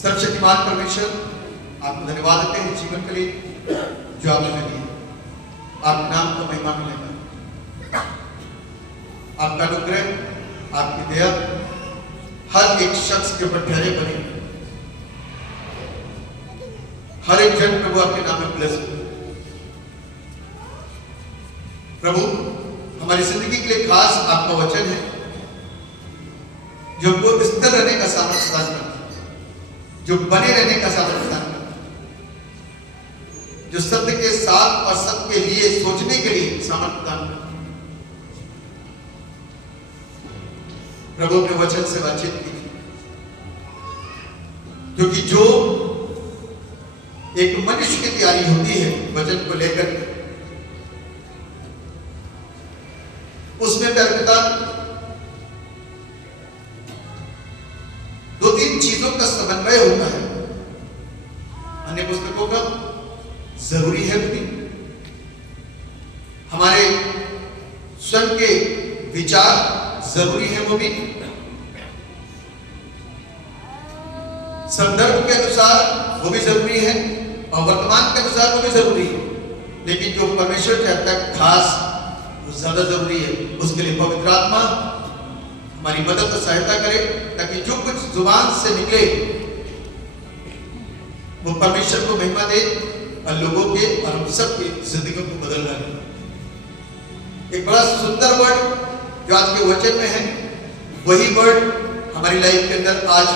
सर्वशक्तिमान परमेश्वर, आपको धन्यवाद देते हैं जीवन के लिए जो आपने हमें दिया। आपके नाम को महिमा मिलेगा। आपका अनुग्रह, आपकी दया हर एक शख्स के ऊपर ठहरे बने। हर एक जन प्रभु आपके नाम में ब्लेस हो। प्रभु, हमारी जिंदगी के लिए खास आपका वचन है जो हमको स्थिर रहने का सामर्थ्य प्रदान करता है, जो बने रहने का सामर्थ्य प्रदान करता है, जो सत्य के साथ और सत्य के लिए सोचने के लिए सामर्थ्य प्रदान करता है। प्रभु के वचन से बातचीत कीजिए, क्योंकि जो एक मनुष्य की तैयारी होती है वचन को लेकर, उसमें पिता दो तीन चीजों का समन्वय होता है। अन्य पुस्तकों का जरूरी है भी, हमारे स्वयं के विचार जरूरी है वो भी, संदर्भ के अनुसार वो भी जरूरी है और वर्तमान के अनुसार वो भी जरूरी है। लेकिन जो परमेश्वर चाहता है खास वो ज्यादा जरूरी है। उसके लिए पवित्र आत्मा हमारी मदद और सहायता करे, ताकि जो कुछ जुबान से निकले वो परमेश्वर को महिमा दे और लोगों के और हम सबकी जिंदगी को बदल डाले। एक बड़ा सुंदर वर्ड जो आज के वचन में है, वही वर्ड हमारी लाइफ के अंदर आज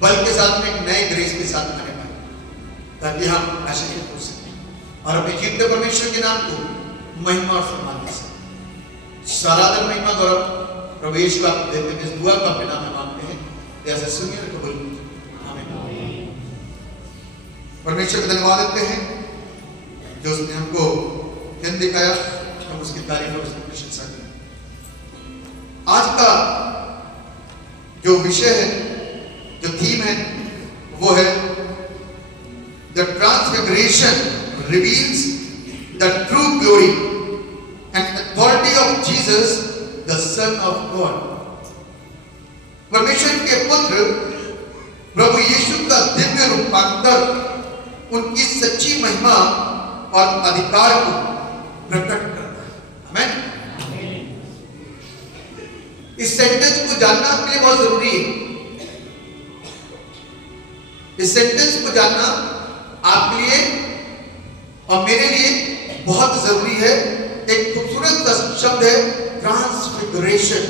बल के साथ में एक नए ग्रेस के साथ आने पाए, ताकि हम आशीषित हो सकें और अपने जीवते परमेश्वर के नाम को महिमा और सम्मान दे सकें। सारा दिन महिमा गौरव प्रभु यीशु को आप देते हैं। इस दुआ को अपने नाम में मांगते हैं, ऐसे सुनिए और कबूल कीजिए। आमीन। परमेश्वर को धन्यवाद देते हैं जो उसने हमको दिन दिखाया, हम उसकी तारीफ और उसकी प्रशंसा करें। आज का जो विषय है, जो थीम है, वो है the transfiguration reveals the true glory and authority of Jesus, the Son of God। परमेश्वर के पुत्र प्रभु यीशु का दिव्य रूपांतर उनकी सच्ची महिमा और अधिकार को प्रकट करता है। आमीन। इस सेंटेंस को जानना आपके लिए बहुत जरूरी है। इस सेंटेंस को जानना आपके लिए और मेरे लिए बहुत जरूरी है। एक खूबसूरत शब्द है ट्रांसफिगरेशन,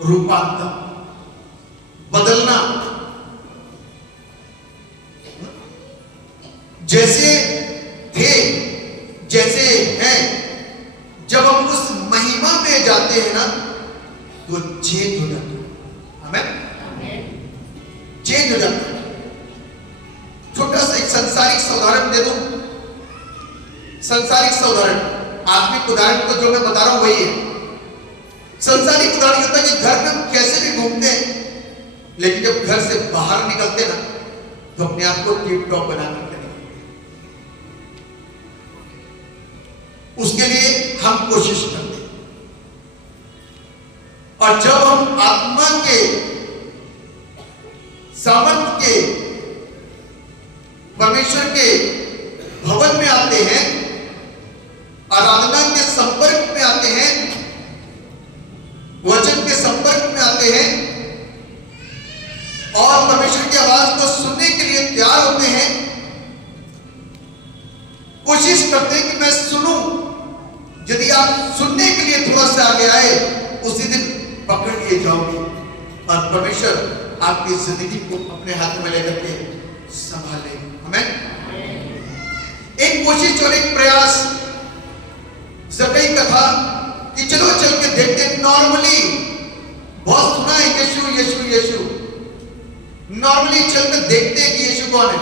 रूपांतर, बदलना। जैसे थे जैसे हैं, जब हम उस महिमा में जाते हैं ना, तो चेंज हो जाता है। आमीन। चेंज हो जाता है। छोटा सा एक संसारिक सा उदाहरण दे दूं। संसारिक सा उदाहरण, आत्मिक उदाहरण तो जो मैं बता रहा हूं वही है। संसारिक उदाहरण होता है कि घर में हम कैसे भी घूमते हैं, लेकिन जब घर से बाहर निकलते ना, तो अपने आप को टिप टॉप बना करके निकलते। उसके लिए हम कोशिश करते हैं। और जब हम आत्मा के सामर्थ्य के परमेश्वर के भवन में आते हैं, आराधना के संपर्क में आते हैं, वचन के संपर्क में आते हैं और परमेश्वर की आवाज को सुनने के लिए तैयार होते हैं, कोशिश करते हैं कि मैं सुनूं। यदि आप सुनने के लिए थोड़ा सा आगे आए, उसी दिन पकड़ लिए जाओगे और परमेश्वर आपकी जिंदगी को अपने हाथ में लेकर के संभालेगा। आमीन। एक कोशिश और एक प्रयास, जकई कथा कि चलो चल के देखते हैं। नॉर्मली बहुत सुना है यीशु यीशु यीशु, नॉर्मली चलकर देखते हैं कि यीशु कौन है।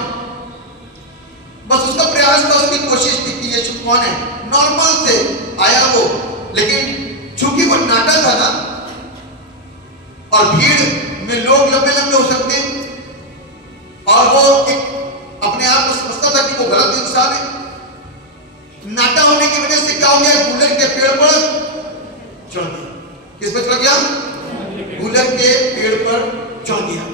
बस उसका प्रयास था, उसकी कोशिश थी कि यीशु कौन है। नॉर्मल से आया वो, लेकिन चूंकि वो नाटक था ना, और भीड़ में लोग लंबे लंबे हो सकते हैं, और वो एक अपने आप को समझता था कि वो गलत इंसान है। नाटा होने की वजह से क्या हो गया, गुलर के पेड़ पर चढ़ गया। किस पर चढ़ गया? गुलर के पेड़ पर चढ़ गया।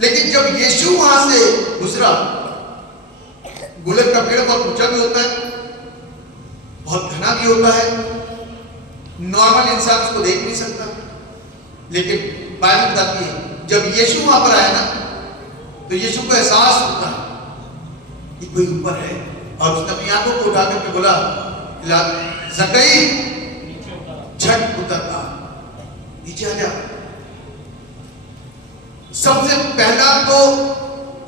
लेकिन जब यीशु वहां से गुजरा, गुलक का पेड़ बहुत ऊंचा भी होता है, बहुत घना भी होता है, नॉर्मल इंसान उसको देख नहीं सकता, लेकिन बाइबल बताती है जब यीशु वहां पर आया ना, तो यीशु को एहसास होता है कि कोई ऊपर है, और उसने अपनी आंखों को उठा करके बोला, ज़क्कई झट उतर आ, नीचे आ जा। सबसे पहला तो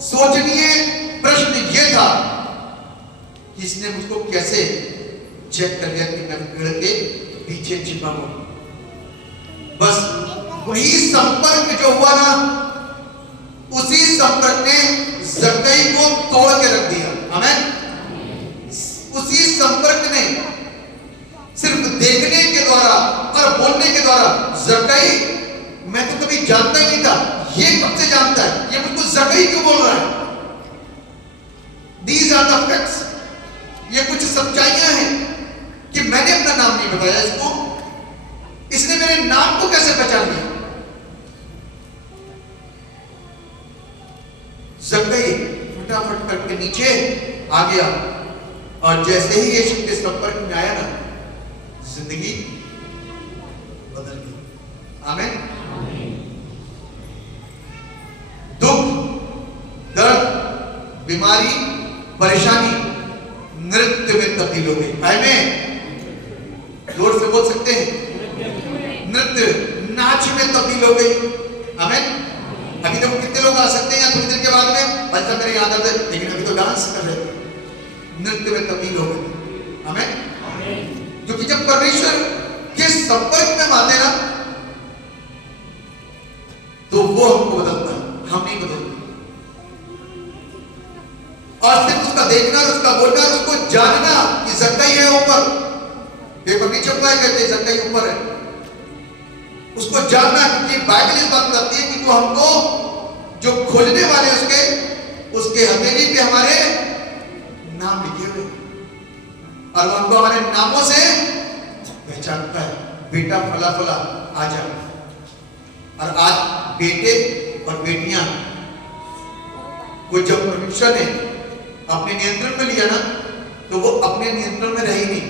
सोचनीय प्रश्न यह था कि इसने मुझको कैसे चेक कर लिया कि मैं पेड़ के पीछे छिपा हूं। बस वही संपर्क जो हुआ ना, उसी संपर्क ने ज़क्कई को तोड़ के रख दिया। आमीन। उसी संपर्क ने सिर्फ देखने के द्वारा और बोलने के द्वारा, ज़क्कई मैं तो कभी जानता ही नहीं था, ये कब से जानता है, ये मुझको ज़क्कई क्यों बोल रहा है। These are the facts। ये कुछ सच्चाइयां हैं कि मैंने अपना नाम नहीं बताया इसको, इसने मेरे नाम को कैसे पहचान लिया। ज़क्कई फटाफट करके नीचे आ गया, और जैसे ही यीशु के संपर्क में आया ना, जिंदगी बदल गई। आमीन। दुख, दर्द, बीमारी, परेशानी नृत्य में तब्दील हो गई। आमीन। जोर से बोल सकते हैं, नृत्य नाच में तब्दील हो गई। आमीन। अभी देखो कितने लोग आ सकते हैं या थोड़ी देर के बाद में, अच्छा मेरे याद आता है, लेकिन अभी तो डांस कर रहे थे, नृत्य में तब्दील हो गई। आमीन। जो कि जब परमेश्वर के संपर्क में आते ना, तो वो हमको बदलता है, हम नहीं बदलते। और सिर्फ उसका देखना, उसका बोलना, उसको जानना कि ज़क्कई है ऊपर, पेपर नहीं छपवाए कहते ज़क्कई ऊपर है, उसको जानना, क्योंकि बाइबल इस बात बताती है कि वो हमको जो खोजने वाले उसके हथेली पे हमारे नाम लिखे हुए, और वो हमको हमारे नामों से पहचानता है। बेटा फला फला आ जा। और आज बेटे और बेटियां को जब परमेश्वर ने अपने नियंत्रण में लिया ना, तो वो अपने नियंत्रण में रही नहीं,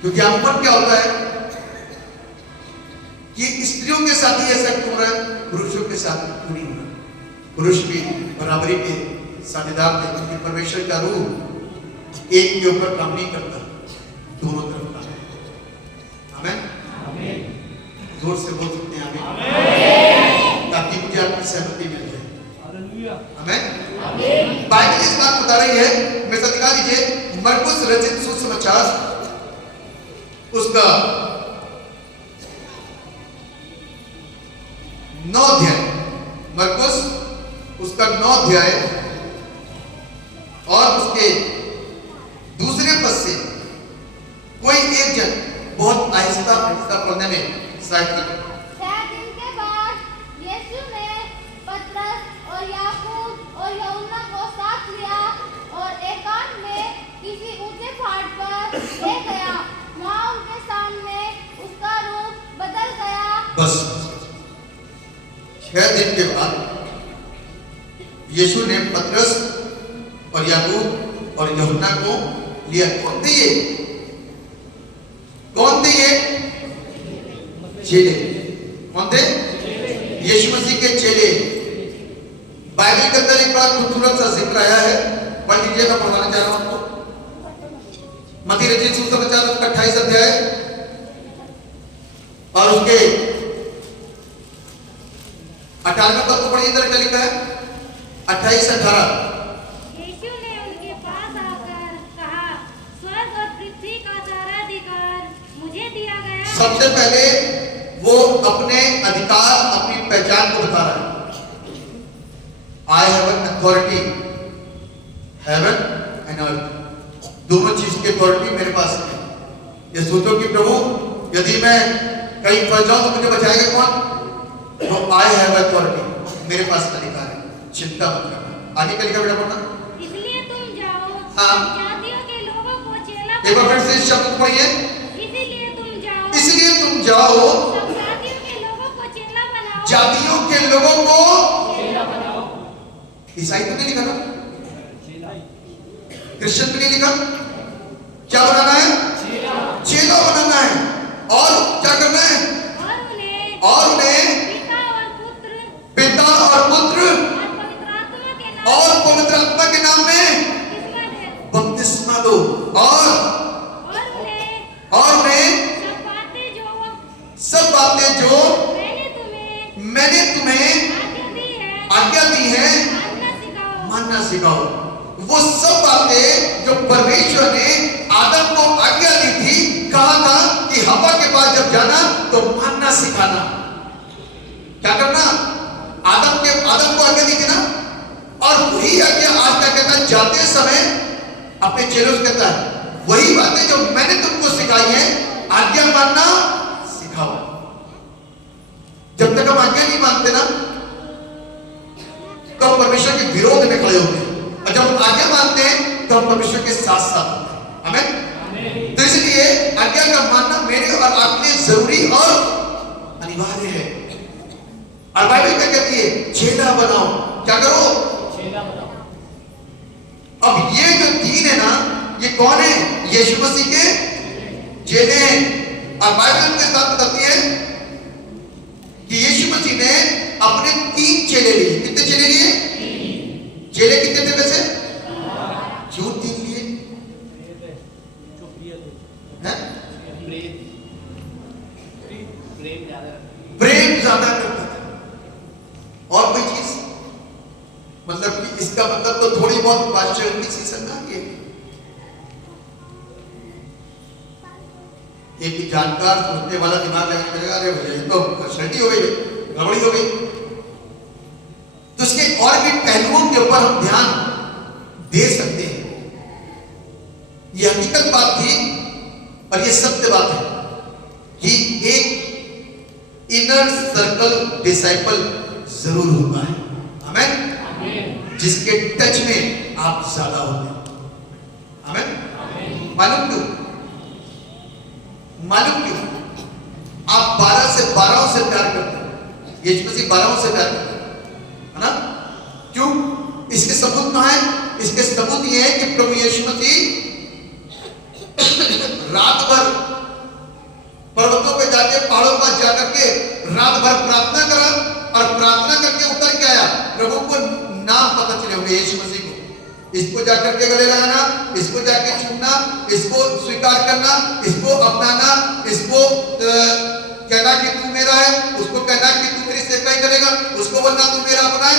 क्योंकि अमूमन क्या होता है कि स्त्रियों के साथ ही ऐसा क्यों हो रहा है, पुरुषों के साथ क्यों नहीं हो रहा। पुरुष भी बराबरी के साझेदार थे, क्योंकि परमेश्वर का रूह एक के ऊपर काम नहीं करता, दोनों तरफ काम करता। आमीन। जोर से बोल सकते हैं आमीन, ताकि मुझे आपकी सहमति मिल जाए। आमीन। बाइबल इस बात बता रही है, मेरे साथ दिखा दीजिए, मरकुस रचित सुसमाचार उसका 9 अध्याय, मरकुस उसका 9 अध्याय और उसके दूसरे पद से कोई एक जन बहुत आहिस्ता आहिस्ता पढ़ने में सहायता करे। 6 दिन के बाद यीशु ने पतरस और याकूब और यूहन्ना को साथ लिया और एकांत में किसी ऊंचे पहाड़ पर ले गया। वहां उनके सामने उसका रूप बदल गया। बस 6 दिन के बाद यीशु ने पतरस और याकूब और यूहन्ना को लिया। कौन थे ये? कौन थे ये? चेले। कौन थे? यीशु मसीह के चेले। बाइबल के अंदर एक बड़ा खूबसूरत सा जिक्र आया है, पढ़ लीजिए, मैं पढ़ाना चाह रहा हूं आपको। मत्ती रचित सुसमाचार उसका 28 अध्याय और उसके 18वें पद को पढ़िए, इधर क्या लिखा है? 28-18। यीशु ने उनके पास आकर कहा, स्वर्ग और पृथ्वी का सारा अधिकार मुझे दिया गया है। सबसे पहले वो अपने अधिकार, अपनी पहचान को बता रहा है। I have an authority, heaven and earth, दोनों चीज की अथॉरिटी मेरे पास है। ये सोचो कि प्रभु यदि मैं कहीं फंस जाऊं तो मुझे बचाएगा कौन? तो I have authority, मेरे पास अधिकार है, चिंता मत करना। आगे क्या लिखा बेटा पढ़ना? इसलिए तुम जाओ, हाँ। जातियों के लोगों को चेला एक बार फिर से इस शब्द को पढ़िए। इसलिए तुम जाओ, इसलिए तुम जाओ, सब जातियों के लोगों को चेला बनाओ, जातियों के लोगों को ईसाई तो नहीं लिखा ना, क्रिश्चियन भी नहीं लिखा। क्या बनाना है? चेला बनाना है। और क्या करना है? और उन्हें पिता और पुत्र और पवित्र आत्मा के नाम में बपतिस्मा दो। और उन्हें सब बातें जो मैंने तुम्हें आज्ञा दी है मानना सिखाओ। वो सब बातें जो परमेश्वर ने आदम को आज्ञा दी थी, कहा था कि हवा के पास जब जाना तो मानना सिखाना। क्या करना? आदम को आज्ञा दी थी ना, और वही आज्ञा आज क्या कहता है? जाते समय अपने चेलों से कहता है वही बातें जो मैंने तुमको सिखाई है, आज्ञा मानना सिखाओ। जब तक हम आज्ञा नहीं मानते ना, तो हम परमेश्वर के विरोध में खड़े होते हैं, और जब हम आज्ञा मानते हैं तो हम परमेश्वर के साथ साथ होते हैं। आमीन। तो इसलिए आज्ञा का मानना मेरे और आपके लिए जरूरी और अनिवार्य है। और बाइबल क्या कहती है? चेला बनाओ। क्या करो? चेला बनाओ। अब ये जो दीन है ना, ये कौन है? यीशु मसीह के चेले हैं। और बाइबल के साथ बताती है कि यीशु मसीह ने अपने 3 चेले लिए। कितने चेले लिए? चेले कितने थे वैसे? क्यों 3 लिए? प्रेम ज्यादा करते थे। और कोई चीज मतलब कि इसका मतलब तो थोड़ी बहुत पास्टर की सीजन ना है। एक जानकार सोचने वाला दिमाग लगाने लगेगा, अरे भैया ये तो शर्टी हो गई, गड़बड़ी हो गई। तो इसके और भी पहलुओं के ऊपर हम ध्यान दे सकते हैं। यह हकीकत बात थी और यह सत्य बात है कि एक इनर सर्कल डिसाइपल जरूर होता है। आमीन। जिसके टच में आप ज्यादा होते हैं। आमीन। मालूम क्यों? आप 12 से 12 से प्यार करते हैं। यीशु मसीह 12 से प्यार करते हैं, है ना? क्यों? इसके सबूत कहां है? इसके सबूत ये है कि प्रभु यीशु मसीह रात भर पर्वतों पे जाके, पहाड़ों पर जाकर के रात भर प्रार्थना करा, और प्रार्थना करके उतर के आया। प्रभु को नाम पता चले होंगे यीशु मसीह को। इसको जाकर के गले लगाना, इसको जाके छूना, इसको स्वीकार करना, इसको अपनाना, इसको कहना कि तू मेरा है, उसको कहना कि तू मेरी सेवकाई करेगा, उसको बोलना तू मेरा अपना है।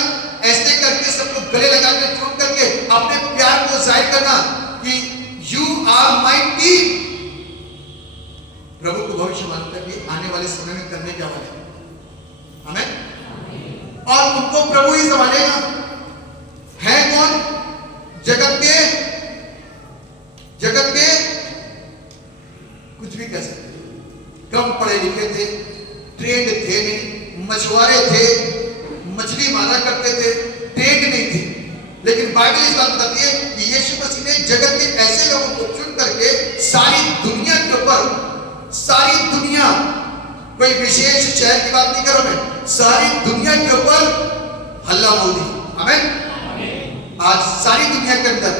ऐसे करके सबको गले लगा के चूम करके अपने प्यार को जाहिर करना कि यू आर माय टीम। प्रभु को भविष्यवाणी करके आने वाले समय में करने क्या वाले हैं। आमीन। और उनको प्रभु ही संभालेगा। है कौन? जगत के कुछ भी कह सकते, कम पढ़े लिखे थे, ट्रेंड थे नहीं, मछुआरे थे, मछली मारा करते थे, ट्रेंड नहीं थे। लेकिन बाइबल इस बात बताती है कि यीशु मसीह ने जगत के ऐसे लोगों को चुन करके सारी दुनिया के ऊपर, सारी दुनिया, कोई विशेष शहर की बात नहीं करो मैं, सारी दुनिया के ऊपर हल्ला बोल दी। आमीन। आज सारी दुनिया के अंदर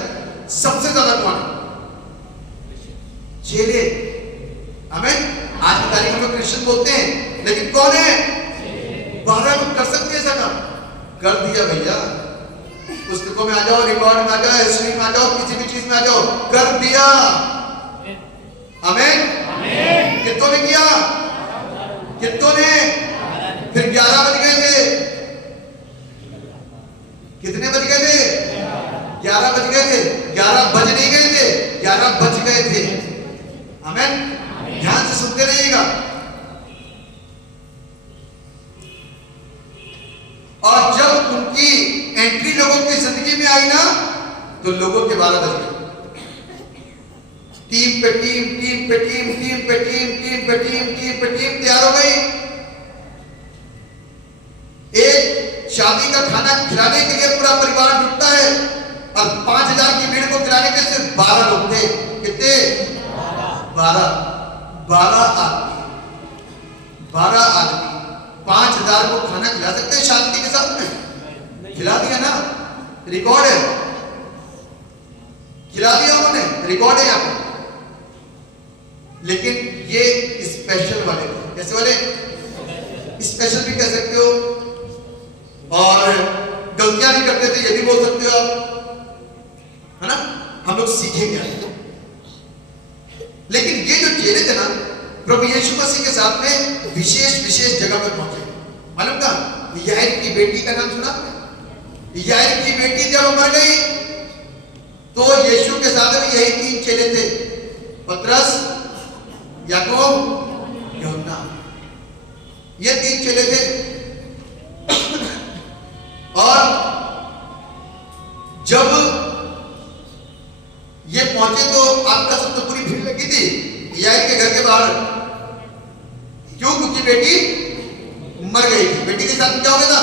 सबसे ज्यादा कौन है? चेले। आमीन। आज की तारीख में क्रिश्चियन बोलते हैं, लेकिन कौन है? 12 लोग कर सकते हैं ऐसा काम। कर दिया भैया। पुस्तकों में आ जाओ, रिकॉर्ड में आ जाओ, हिस्ट्री में आ जाओ, किसी भी चीज में आ जाओ, कर दिया। आमीन। कितनों ने किया? कितनों ने? फिर 11 बज गए थे। कितने बज गए थे? 11 बज गए थे। 11 बज नहीं गए थे, 11 बज गए थे। आमीन। ध्यान से सुनते रहिएगा। और जब उनकी एंट्री लोगों की जिंदगी में आई ना, तो लोगों के 12 बज गए। टीम पे टीम, टीम पे टीम, टीम पे टीम, टीम पे टीम, टीम पे टीम तैयार हो गई। एक शादी का खाना खिलाने के लिए पूरा परिवार जुटता है, और 5000 की भीड़ को खिलाने के सिर्फ 12 लोग थे। कितने? 12 आदमी। 12 आदमी 5000 को खाना खिला सकते हैं शांति के साथ में? खिला दिया ना। रिकॉर्ड है, खिला दिया उन्होंने, रिकॉर्ड है यहाँ पर। लेकिन ये स्पेशल वाले थे। कैसे वाले? स्पेशल भी कह सकते हो, और गलतियां नहीं करते थे ये भी बोल सकते हो आप, है ना। हम लोग सीखे क्या? लेकिन ये जो चेले थे ना, प्रभु यीशु मसीह के साथ में विशेष विशेष जगह पर पहुंचे। मालूम था? याईर की बेटी का नाम सुना? याईर की बेटी जब मर गई तो यीशु के साथ में यही 3 चेले थे, पतरस, याकूब, यूहन्ना। ये 3 चेले थे। और जब ये पहुंचे तो आपका सब तो पूरी भीड़ लगी थी याईर के घर के बाहर। क्यों? क्योंकि बेटी मर गई थी। बेटी के साथ क्या हो गया था?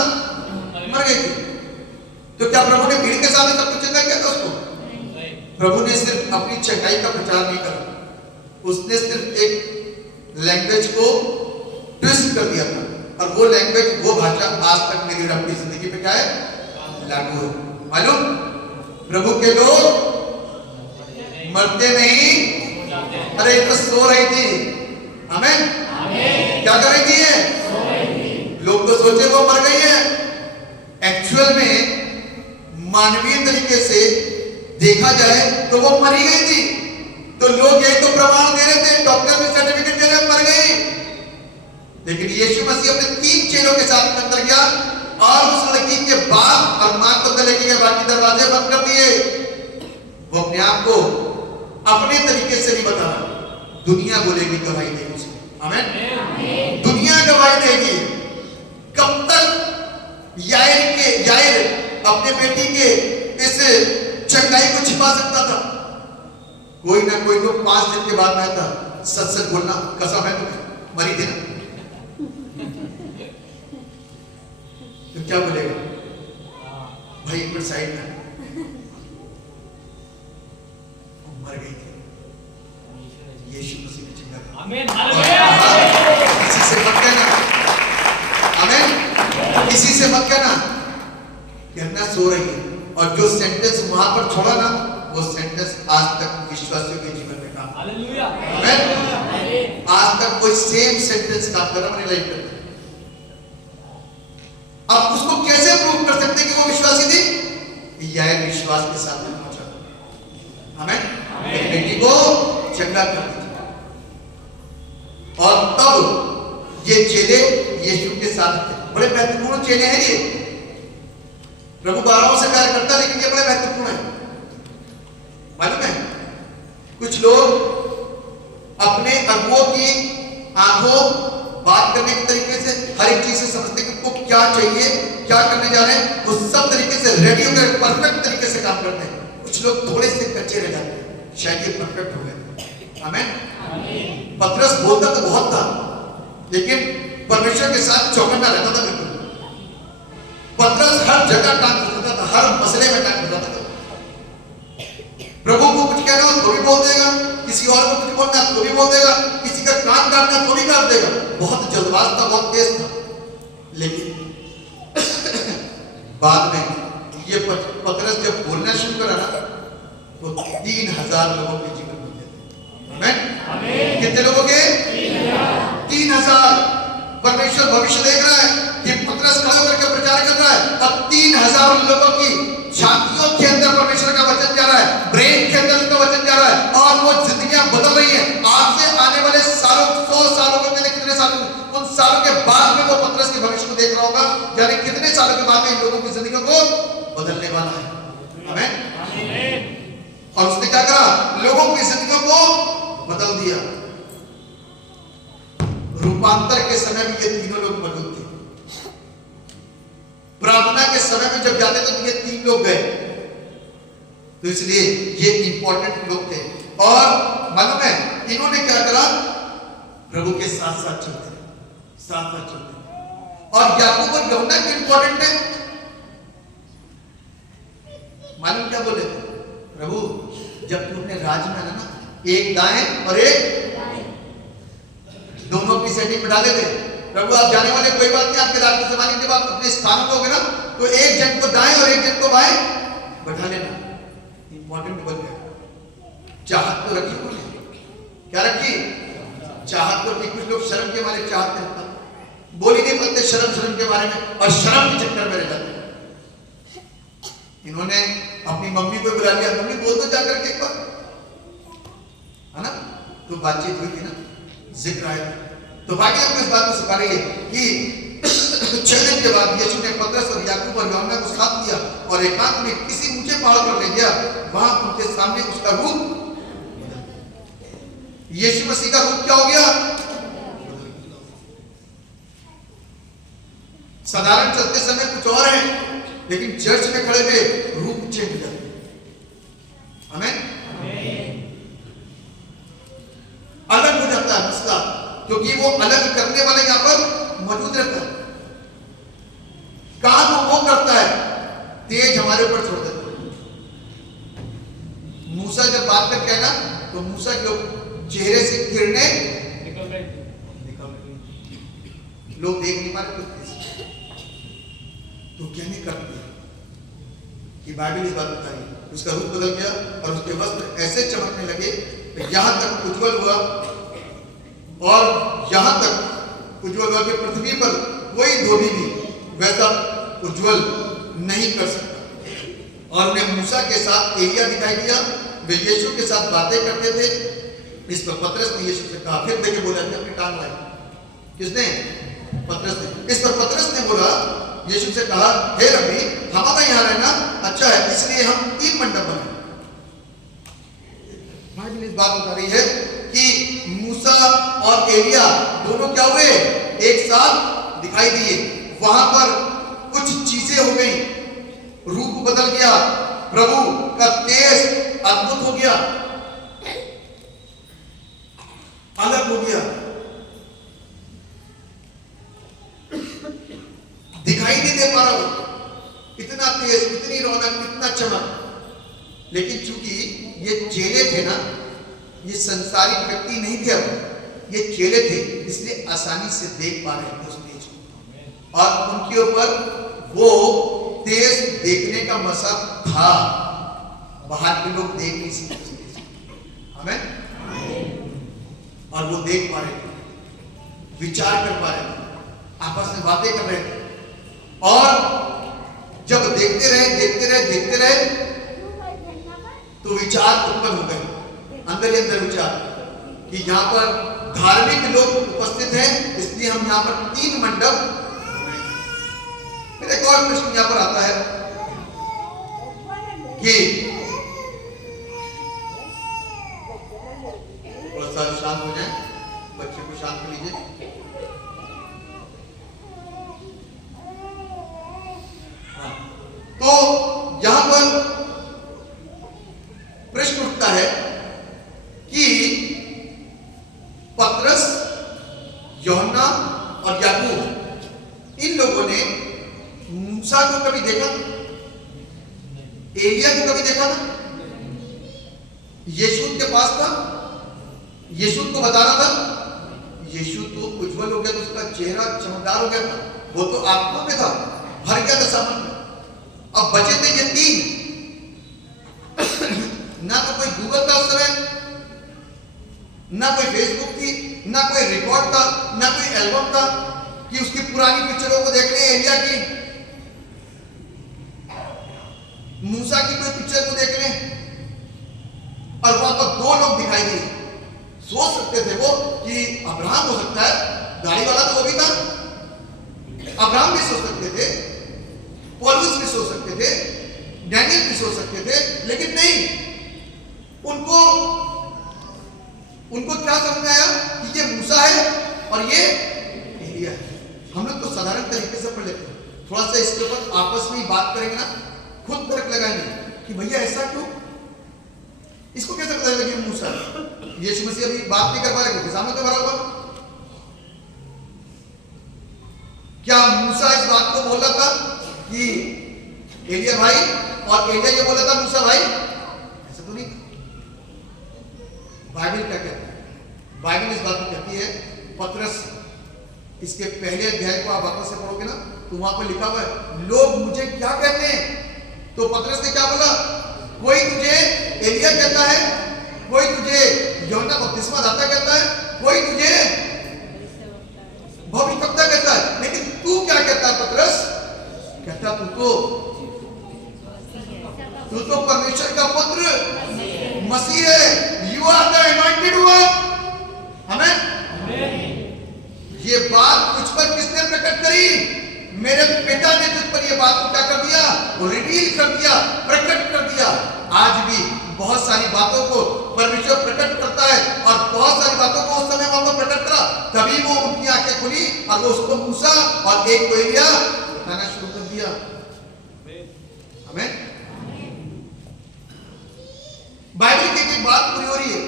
मर गई थी। तो क्या प्रभु ने भीड़ के सामने सब कुछ चंगा किया था उसको? प्रभु ने सिर्फ अपनी चंगाई का प्रचार नहीं करा, उसने सिर्फ एक लैंग्वेज को ट्विस्ट कर दिया था, और वो लैंग्वेज, वो भाषा आज तक मेरी और आपकी जिंदगी पे क्या है? लागू है। मालूम? प्रभु के लोग मरते नहीं। अरे तो सो रही थी। आमीन। क्या कर रही थी? लोग तो सोचे वो मर गई है। एक्चुअल में मानवीय तरीके से देखा जाए तो वो मरी गई थी। तो लोग यही तो प्रमाण दे रहे थे, डॉक्टर भी सर्टिफिकेट दे रहे मर गई। लेकिन यीशु मसीह अपने 3 चेलों के साथ अंदर गया और उस लड़की के बाप और मां को अंदर लेके गया, बाकी दरवाजे बंद कर दिए। वो अपने आप को अपने तरीके से नहीं बता रहा, दुनिया बोलेगी, गवाही देगी उसको। आमीन। दुनिया गवाही देगी। कब तक याईर अपने बेटी के इस चंगाई को छिपा सकता था? कोई ना कोई तो 5 दिन के बाद में था, सच सच बोलना, कसम है तुम्हें, मरी थी ना। तो क्या बोलेगा भाई? एक मिनट साइड में, मर गई थी। यीशु मसीह ने चंगा किया। आमीन। किसी से मत कहना। आमीन। किसी से मत कहना सो रही है। और जो सेंटेंस वहां पर छोड़ा ना, वो सेंटेंस आज तक विश्वासियों के जीवन में काम। हालेलुया। आमीन। आज तक कोई सेम सेंटेंस काम कर रहा है लाइफ में। अब उसको कैसे प्रूव कर सकते कि वो विश्वासी थी? याईर विश्वास के साथ पहुंचा। आमीन। बेटी को चंगा कर दिया। और तब ये चेले यीशु के साथ थे। बड़े महत्वपूर्ण चेले हैं ये। प्रभु 12 से प्यार करता, लेकिन ये बड़े महत्वपूर्ण है। मालूम है? कुछ लोग अपने अगुओं की आंखों, बात करने के तरीके से, हर एक चीज से समझते कि उनको क्या चाहिए, क्या करने जा रहे हैं, वो सब तरीके से रेडी होकर परफेक्ट तरीके से काम करते हैं। कुछ लोग थोड़े से कच्चे रह जाते हैं, शायद ये परफेक्ट हो गए। आमीन। पतरस बोलता तो बहुत था, लेकिन परमेश्वर के साथ चौकन्ना रहता था। बिल्कुल पतरस हर जगह टांग फंसाता था, हर मसले में टांग फंसाता था। प्रभु को कुछ कहना हो तो भी बोल देगा, किसी और को कुछ बोलना तो भी बोल देगा, किसी का कान काटना तो भी काट देगा। बहुत जल्दबाज था, बहुत तेज था। लेकिन बाद में ये पतरस जब बोलना शुरू करा ना, तो 3000 लोगों के जीवन बदल गए। आमीन। कितने लोगों के? 3000। परमेश्वर भविष्य देख रहा है कि पतरस खड़ा होकर के प्रचार कर रहा है। अब 3000 लोगों की छातियों के अंदर परमेश्वर का वचन जा रहा है, ब्रेन के अंदर उसका वचन जा रहा है, और वो जिंदगियां बदल रही हैं। आज से आने वाले सालों, 100 सालों में, कितने सालों, उन सालों के बाद में वो पतरस के भविष्य को देख रहा होगा, यानी कितने सालों के बाद में इन लोगों की जिंदगियों को बदलने वाला है। आमीन। और उसने क्या करा? लोगों की जिंदगियों को बदल दिया। रूपांतर के समय में ये तीनों लोग मौजूद थे। प्रार्थना के समय में जब जाते तो ये 3 लोग गए, तो इसलिए ये इंपॉर्टेंट लोग थे। और मालूम है इन्होंने क्या करा? प्रभु के साथ साथ चलते, साथ साथ चलते। और याकूब और यूहन्ना के इंपॉर्टेंट है। मालूम क्या बोले थे? प्रभु जब तुमने राज में आना ना, एक दाएं और एक दोनों की सेटिंग में डाले थे। प्रभु आप जाने वाले, कोई बात नहीं, आपके राज्य से मालिक जब आप अपने स्थान पे होगे ना, तो एक जन को दाएं और एक गेंद को बाएं बैठा लेना, इंपॉर्टेंट बन गया। चाहत तो रखी बोले, क्या रखी? चाहत तो रखी। कुछ लोग शर्म के मारे चाहत नहीं रखता, बोल ही नहीं पाते शर्म के बारे में, और शर्म के चक्कर में रह जाते। इन्होंने अपनी मम्मी को बुला लिया, मम्मी बोल तो जाकर के एक बार, है ना? तो बातचीत हुई थी ना, जिक्र आया। तो बाकी हमको इस बात को सिखा रही है कि 6 दिन के बाद यीशु ने पतरस और याकूब और यूहन्ना को साथ लिया और एकांत में किसी ऊंचे पहाड़ पर ले गया। वहां उनके सामने उसका रूप, यीशु मसीह का रूप क्या हो गया? साधारण चलते समय कुछ और है, लेकिन चर्च में खड़े हुए रूप चेंज हो जाते। आमीन। अलग हो जाता है मसला, क्योंकि वो अलग करने वाले यहां पर मौजूद रहता है। काम वो करता है, तेज हमारे ऊपर छोड़ देता है। मूसा जब बात करके है ना, तो मूसा के चेहरे से किरणें निकल रही, लोग देख नहीं पा रहे तो क्या नहीं करते कि बाइबल इस बात बता रही है। उसका रूप बदल गया और उसके वस्त्र ऐसे चमकने लगे, यहां तक उज्जवल हुआ, और यहां तक उज्जवल हुआ कि पृथ्वी पर कोई धोबी भी वैसा उज्जवल नहीं कर सकता। और उन्हें मूसा के साथ एलिया दिखाई दिया, वे यीशु के साथ बातें करते थे। इस पर पतरस ने यीशु से कहा, फिर देखे बोला कि अपनी टांग लाई। किसने? पतरस ने। इस पर पतरस ने बोला, यीशु से कहा, हे रब्बी, हमारा यहाँ रहना अच्छा है, इसलिए हम 3 मंडप बनाए। बाइबल इस बात बता रही है कि मूसा और एलिया दोनों क्या हुए? एक साथ दिखाई दिए। वहां पर कुछ चीजें हो गई, रूप बदल गया, प्रभु का तेज अद्भुत हो गया, अलग हो गया, दिखाई नहीं दे पा रहा हो, इतना तेज, इतनी रौनक, इतना चमक। लेकिन चूंकि ये चेले थे ना, ये संसारिक व्यक्ति नहीं थे, अब ये चेले थे, इसलिए आसानी से देख पा रहे थे उस तेज को, और उनके ऊपर वो तेज देखने का मसला था। बाहर के लोग देख नहीं सकते हमें, और वो देख पा रहे थे, विचार कर पा रहे थे, आपस में बातें कर रहे थे। और जब देखते रहे तो विचार उत्पन्न हो गए, अंदर ही अंदर विचार कि यहाँ पर धार्मिक लोग उपस्थित हैं, इसलिए हम यहाँ पर 3 मंडप। फिर एक और प्रश्न यहाँ पर आता है कि थोड़ा सा शांत हो जाए, बच्चे को शांत कर लीजिए। तो यहां पर प्रश्न उठता है कि पतरस, यूहन्ना और याकूब, इन लोगों ने मूसा को कभी देखा? एलिया को कभी देखा था? यीशु के पास था, यीशु को बता रहा था, यीशु तो उज्जवल हो गया, तो उसका चेहरा चमकदार हो गया था, वो तो आत्मा में था, भर गया था सामने में। अब बचे थे ये 3, ना तो कोई गूगल था उस समय, ना कोई फेसबुक थी, ना कोई रिकॉर्ड था, ना कोई एल्बम था कि उसकी पुरानी पिक्चरों को देख लें, एलिया की, मूसा की कोई पिक्चर को देख लें, और वहां पर 2 लोग दिखाई दिए। सोच सकते थे वो कि अब्राहम हो सकता है, गाड़ी वाला तो वो भी था, अब्राहम भी सोच सकते थे, पौलुस भी सोच सकते थे, डैनियल भी सोच सकते थे, लेकिन नहीं, उनको क्या समझ में आया कि ये मूसा है और ये एलिया है। हम लोग तो साधारण तरीके से पढ़ लेते हैं, थोड़ा सा इसके ऊपर आपस में बात करेंगे ना, खुद तर्क लगाएंगे कि भैया ऐसा क्यों, इसको कैसे पता चला कि मूसा है? यीशु मसीह अभी बात नहीं कर पा रहे, क्योंकि सामने तो भरा हुआ। क्या मूसा इस बात को बोल रहा था कि एलिया भाई, और एलिया ये बोला था मूसा भाई? ऐसा तो नहीं। बाइबल क्या कहती है? बाइबल इस बात को कहती है, पतरस, इसके पहले अध्याय को आप वापस से पढ़ोगे ना, तो वहां पर लिखा हुआ है, लोग मुझे क्या कहते हैं? तो पतरस ने क्या बोला? कोई तुझे एलिया कहता है, कोई तुझे यूहन्ना बपतिस्मा दाता कहता है, कोई तुझे भविष्यवक्ता कहता है, लेकिन तू क्या कहता है पतरस? कहता तू तो परमेश्वर का पुत्र मसीह है। You are the anointed one. आमीन। ये बात तुझ पर किसने प्रकट करी? मेरे पिता ने तुझ पर ये बात को क्या कर दिया? वो रिवील कर दिया, प्रकट कर दिया। आज भी बहुत सारी बातों को परमेश्वर प्रकट करता है और बहुत सारी बातों को उस समय वहां पर प्रकट करा, तभी वो उनकी आंखें खुली और वो उसको मूसा और एक को एलिया बताना शुरू कर दिया। आमीन। बाइबल की एक बात पूरी हो रही है।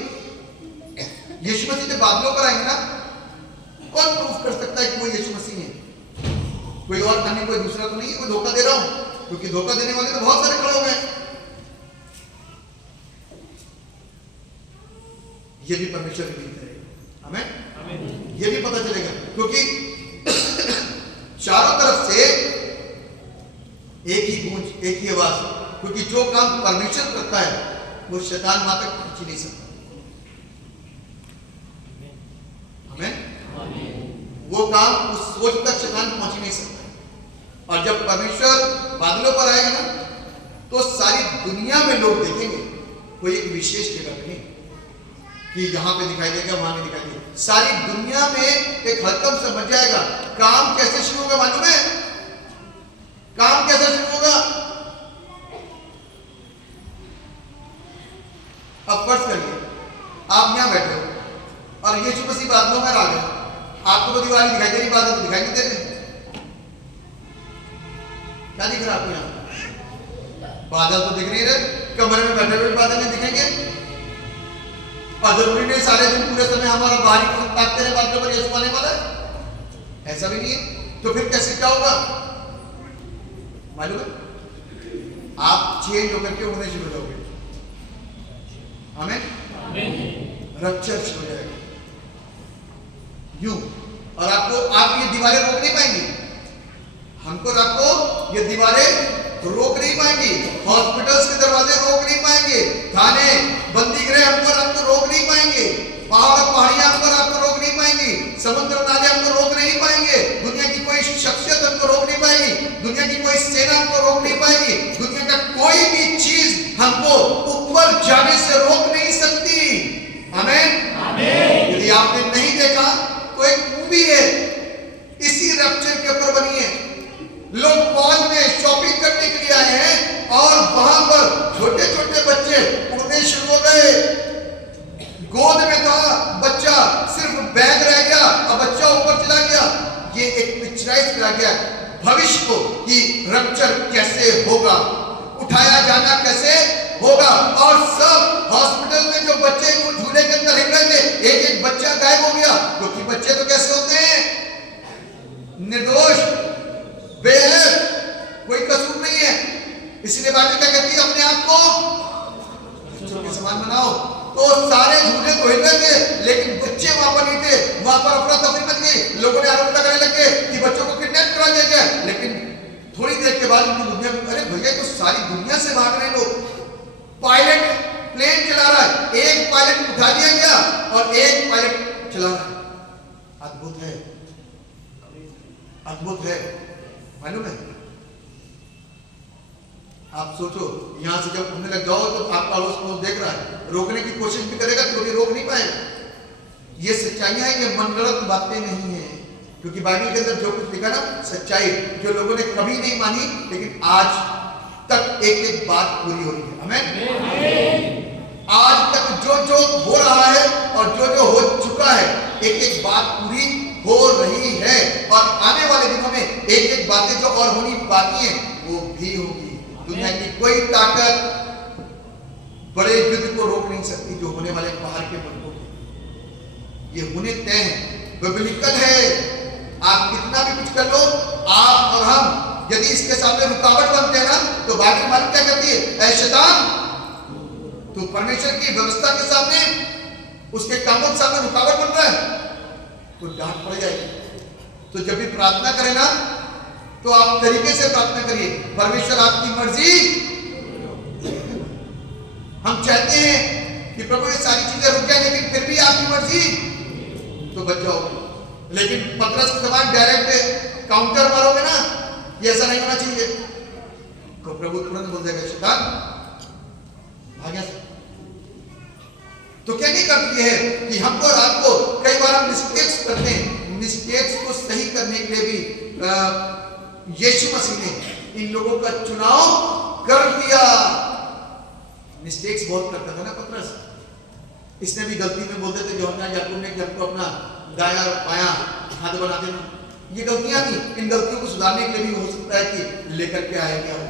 यीशु मसीह जब बादलों पर आएंगे ना, कौन प्रूफ कर सकता है कि वो यीशु मसीह है? कोई और अन्य, कोई दूसरा तो नहीं है। कोई धोखा दे रहा हूं? क्योंकि धोखा देने वाले तो बहुत सारे खड़े हो गए। ये भी परमेश्वर की नीति है। आमीन। ये भी पता चलेगा क्योंकि चारों तरफ से एक ही गूंज, एक ही आवाज, क्योंकि जो काम परमेश्वर करता है वो शैतान वहां तक पहुंच नहीं सकता। आमीन। वो काम उस सोच तक शैतान पहुंच नहीं सकता। और जब परमेश्वर बादलों पर आएगा ना, तो सारी दुनिया में लोग देखेंगे, कोई एक विशेष जगह पे नहीं कि यहां पे दिखाई देगा, वहां नहीं दिखाई देगा। सारी दुनिया में एक हड़कंप से मच जाएगा। काम कैसे शुरू होगा मालूम है? काम कैसे शुरू होगा? अब फर्ज करिए आप यहां बैठे हो और यीशु मसीह बादलों में आ गए। आपको तो दिवाली दिखाई दे रही, बादल दिखाई नहीं दे रहे। क्या दिख रहा है आपको? यहां बादल तो दिख नहीं रहे, कमरे में बैठे हुए बादल नहीं दिखेंगे। और जरूरी नहीं सारे दिन पूरे समय हमारा बाहरी ताकते रहे बादलों पर यीशु आने वाला है, ऐसा भी नहीं है। तो फिर कैसे क्या होगा मालूम है? आप चेंज होकर के उड़ने शुरू हो जाओगे। आमीन। रप्चर शुरू हो जाएगा यूं, और आप ये दीवारें रोक नहीं पाएंगी। हमको आपको ये दीवारें रोक नहीं पाएंगी। हॉस्पिटल्स के दरवाजे रोक नहीं पाएंगे। थाने, बंदी गृह हमको रोक नहीं पाएंगे। पहाड़ियां हमको रोक नहीं पाएंगी। समुद्र नाले हमको रोक नहीं पाएंगे। दुनिया की कोई शख्सियत हमको रोक नहीं पाएगी। दुनिया की कोई सेना हमको रोक नहीं पाएगी। दुनिया का कोई भी चीज हमको ऊपर जाने से रोक नहीं सकती। आमीन। यदि आपने नहीं देखा तो एक मूवी है इसी रप्चर के ऊपर बनी है। लोग मॉल में शॉपिंग करने के लिए आए हैं और वहां पर छोटे छोटे बच्चे उड़ने शुरू हो गए। गोद में था बच्चा, सिर्फ बैग रह गया और बच्चा ऊपर चला गया। ये एक पिक्चराइज किया गया भविष्य को कि रप्चर कैसे होगा, उठाया जाना कैसे होगा। और सब हॉस्पिटल में जो बच्चे झूले के अंदर हिल रहे थे, एक एक बच्चा गायब हो गया। क्योंकि बच्चे तो कैसे होते हैं? निर्दोष, बेहद, कोई कसूर नहीं है। इसलिए बाइबल क्या कहती है? अपने आप को बच्चों के समान बनाओ। तो सारे झूले तो हिल रहे थे, लेकिन बच्चे वहां पर नहीं थे। वहां पर अफरा तफरी मच गई। लोगों ने आरोप लगाने लगे कि बच्चों को किडनैप करा दिया गया। लेकिन थोड़ी देर के बाद उनकी दुनिया में, अरे भैया तो सारी दुनिया से भाग रहे लोग। पायलट प्लेन चला रहा है, एक पायलट उठा दिया गया और एक पायलट चला रहा है। अद्भुत है, अद्भुत है। मालूम है? आप सोचो, यहां से जब उड़ने लग जाओ तो आपका पड़ोस देख रहा है, रोकने की कोशिश भी करेगा तो भी रोक नहीं पाएगा। ये सच्चाइयां हैं, ये मनगढ़ंत बातें नहीं है। क्योंकि बाइबल के अंदर जो कुछ लिखा ना, सच्चाई जो लोगों ने कभी नहीं मानी, लेकिन आज तक एक एक बात पूरी हो रही है। आमीन। आज तक जो जो हो रहा है और जो जो हो चुका है, एक एक बात पूरी हो रही है। और आने वाले दिनों में एक एक बातें जो और होनी बाकी हैं वो भी होगी। दुनिया की कोई ताकत बड़े युद्ध को रोक नहीं सकती जो होने वाले बाहर के मुल्कों के। ये होने तय है, बिब्लिकल है। आप कितना भी कुछ कर लो, आप और हम यदि इसके सामने रुकावट बनते हैं ना, तो बाइबल मालूम क्या कहती है? ऐ शैतान, तू परमेश्वर की व्यवस्था के सामने, उसके कामों के सामने रुकावट बन रहा है, तो डांट पड़ जाएगी। तो जब भी प्रार्थना करें ना, तो आप तरीके से प्रार्थना करिए, परमेश्वर आपकी मर्जी हम चाहते हैं कि प्रभु ये सारी चीजें रुक जाए, लेकिन फिर भी आपकी मर्जी तो बच जाओगे। लेकिन पतरस के समान डायरेक्ट काउंटर मारोगे ना, ये ऐसा नहीं होना चाहिए। तो प्रभु तुरंत बोल देगा शैतान भाग गया। तो कहने का ये है कि हमको और आपको कई बार हम मिस्टेक्स करते हैं, मिस्टेक्स को सही करने के लिए भी यीशु मसीह ने इन लोगों का चुनाव कर दिया। मिस्टेक्स बहुत करता था ना पतरस, इसने भी गलती में बोलते थे यूहन्ना याकूब ने कि हमको अपना दाया और बाया हाथ बना देना। ये गलतियां थी, इन गलतियों को सुधारने के लिए भी हो सकता है कि लेकर के आया क्या हो।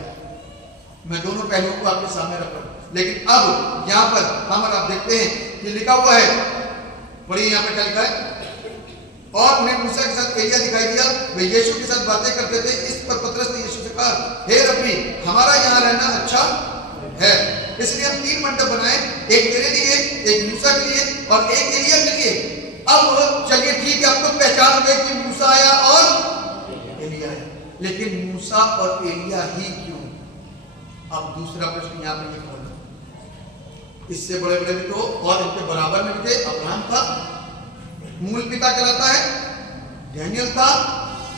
मैं दोनों पहलुओं को आपके सामने रख रहा हूं। लेकिन अब यहां पर हम और आप देखते हैं कि लिखा हुआ है, पढ़िए यहां पर क्या लिखा है, और उन्हें मूसा के साथ एलिया दिखाई दिया, वे यीशु के साथ बातें करते थे। इस पर पतरस ने यीशु से कहा, हे रब्बी, हमारा यहाँ रहना अच्छा है, इसलिए हम 3 मंडप बनाए, एक तेरे लिए, एक मूसा के लिए और एक एलिया के लिए। अब चलिए ठीक है, अब तो पहचान हो गई कि मूसा आया और एलिया आया, लेकिन मूसा और एलिया ही क्यों? अब दूसरा प्रश्न यहाँ पर लिखा हुआ, इससे बड़े बड़े भी तो और इनके बराबर में भी थे। अब्राहम था, मूल पिता कहलाता है, डैनियल था,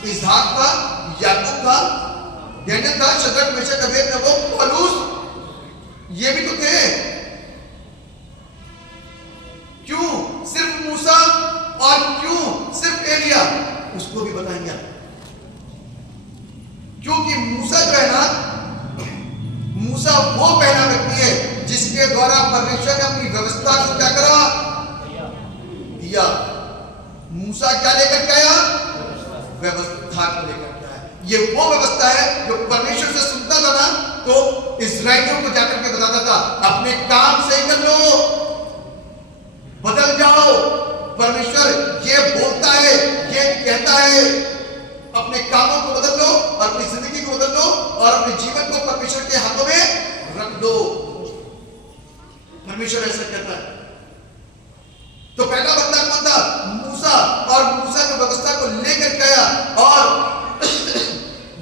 इसहाक था, याकूब था, डैनियल था, शद्रक मेशक अबेदनगो, पौलुस, ये भी तो थे। क्यों सिर्फ मूसा और क्यों सिर्फ एलिया? उसको भी बताएंगे, क्योंकि मूसा जो है ना, मूसा वो पहला व्यक्ति है जिसके द्वारा परमेश्वर ने अपनी व्यवस्था को क्या करा? दिया। मूसा क्या लेकर के आया? व्यवस्था को लेकर के आया। ये वो व्यवस्था है जो परमेश्वर से सुनता था ना, तो इस्राएलियों को जाकर के बताता था, अपने काम सही कर लो, बदल जाओ, परमेश्वर ये बोलता है, ये कहता है, अपने कामों को बदल लो और अपनी जिंदगी को बदल लो और अपने जीवन को परमेश्वर के हाथों में रख दो। परमेश्वर ऐसा कहता है। तो पहला बंदा कौन था? मूसा, और मूसा की व्यवस्था को लेकर के आया। और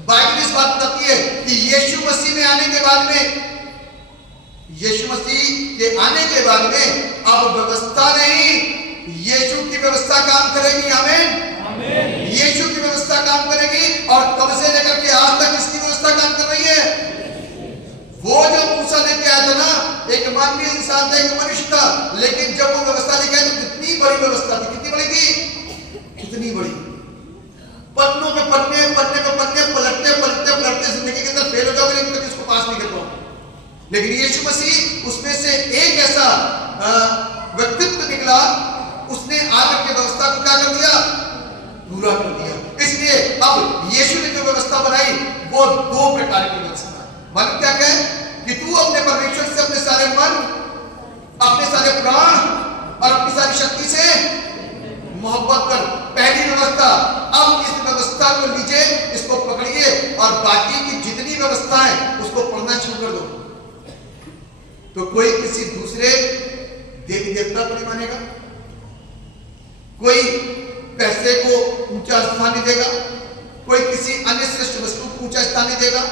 बाइबल इस बात बताती है कि यीशु मसीह में आने के बाद में, यीशु मसीह के आने के बाद में अब व्यवस्था नहीं, यीशु की व्यवस्था काम करेगी। आमीन। यीशु की व्यवस्था काम करेगी। और कब से लेकर के आज तक इसकी व्यवस्था काम कर रही है। वो जो मूसा लेके आया था ना, एक मानवीय इंसान था, एक मनुष्य था, लेकिन जब वो व्यवस्था लेके आया तो कितनी बड़ी व्यवस्था थी। कितनी बड़ी थी? कितनी बड़ी। पन्नों पे पन्ने, पन्ने पे पन्ने, पलटते पलटते पलटते जिंदगी के अंदर फेल हो जाओगे, लेकिन कभी इसको पास नहीं कर पाओगे। लेकिन यीशु मसीह उसमें से एक ऐसा व्यक्तित्व निकला, उसने आकर के व्यवस्था को क्या कर दिया? पूरा कर दिया। इसलिए अब यीशु ने जो व्यवस्था बनाई वो 2 प्रकार की व्यवस्था है। मालूम क्या है? कि तू अपने परमेश्वर से अपने सारे मन, अपने सारे प्राण और अपनी सारी शक्ति से मोहब्बत कर। पहली व्यवस्था। अब इस व्यवस्था को लीजिए, इसको पकड़िए और बाकी की जितनी व्यवस्था है उसको पढ़ना शुरू कर दो। तो कोई किसी दूसरे देवी देवता को नहीं मानेगा, कोई पैसे को ऊंचा स्थान नहीं देगा, कोई किसी अन्य श्रेष्ठ वस्तु को ऊंचा स्थान नहीं देगा,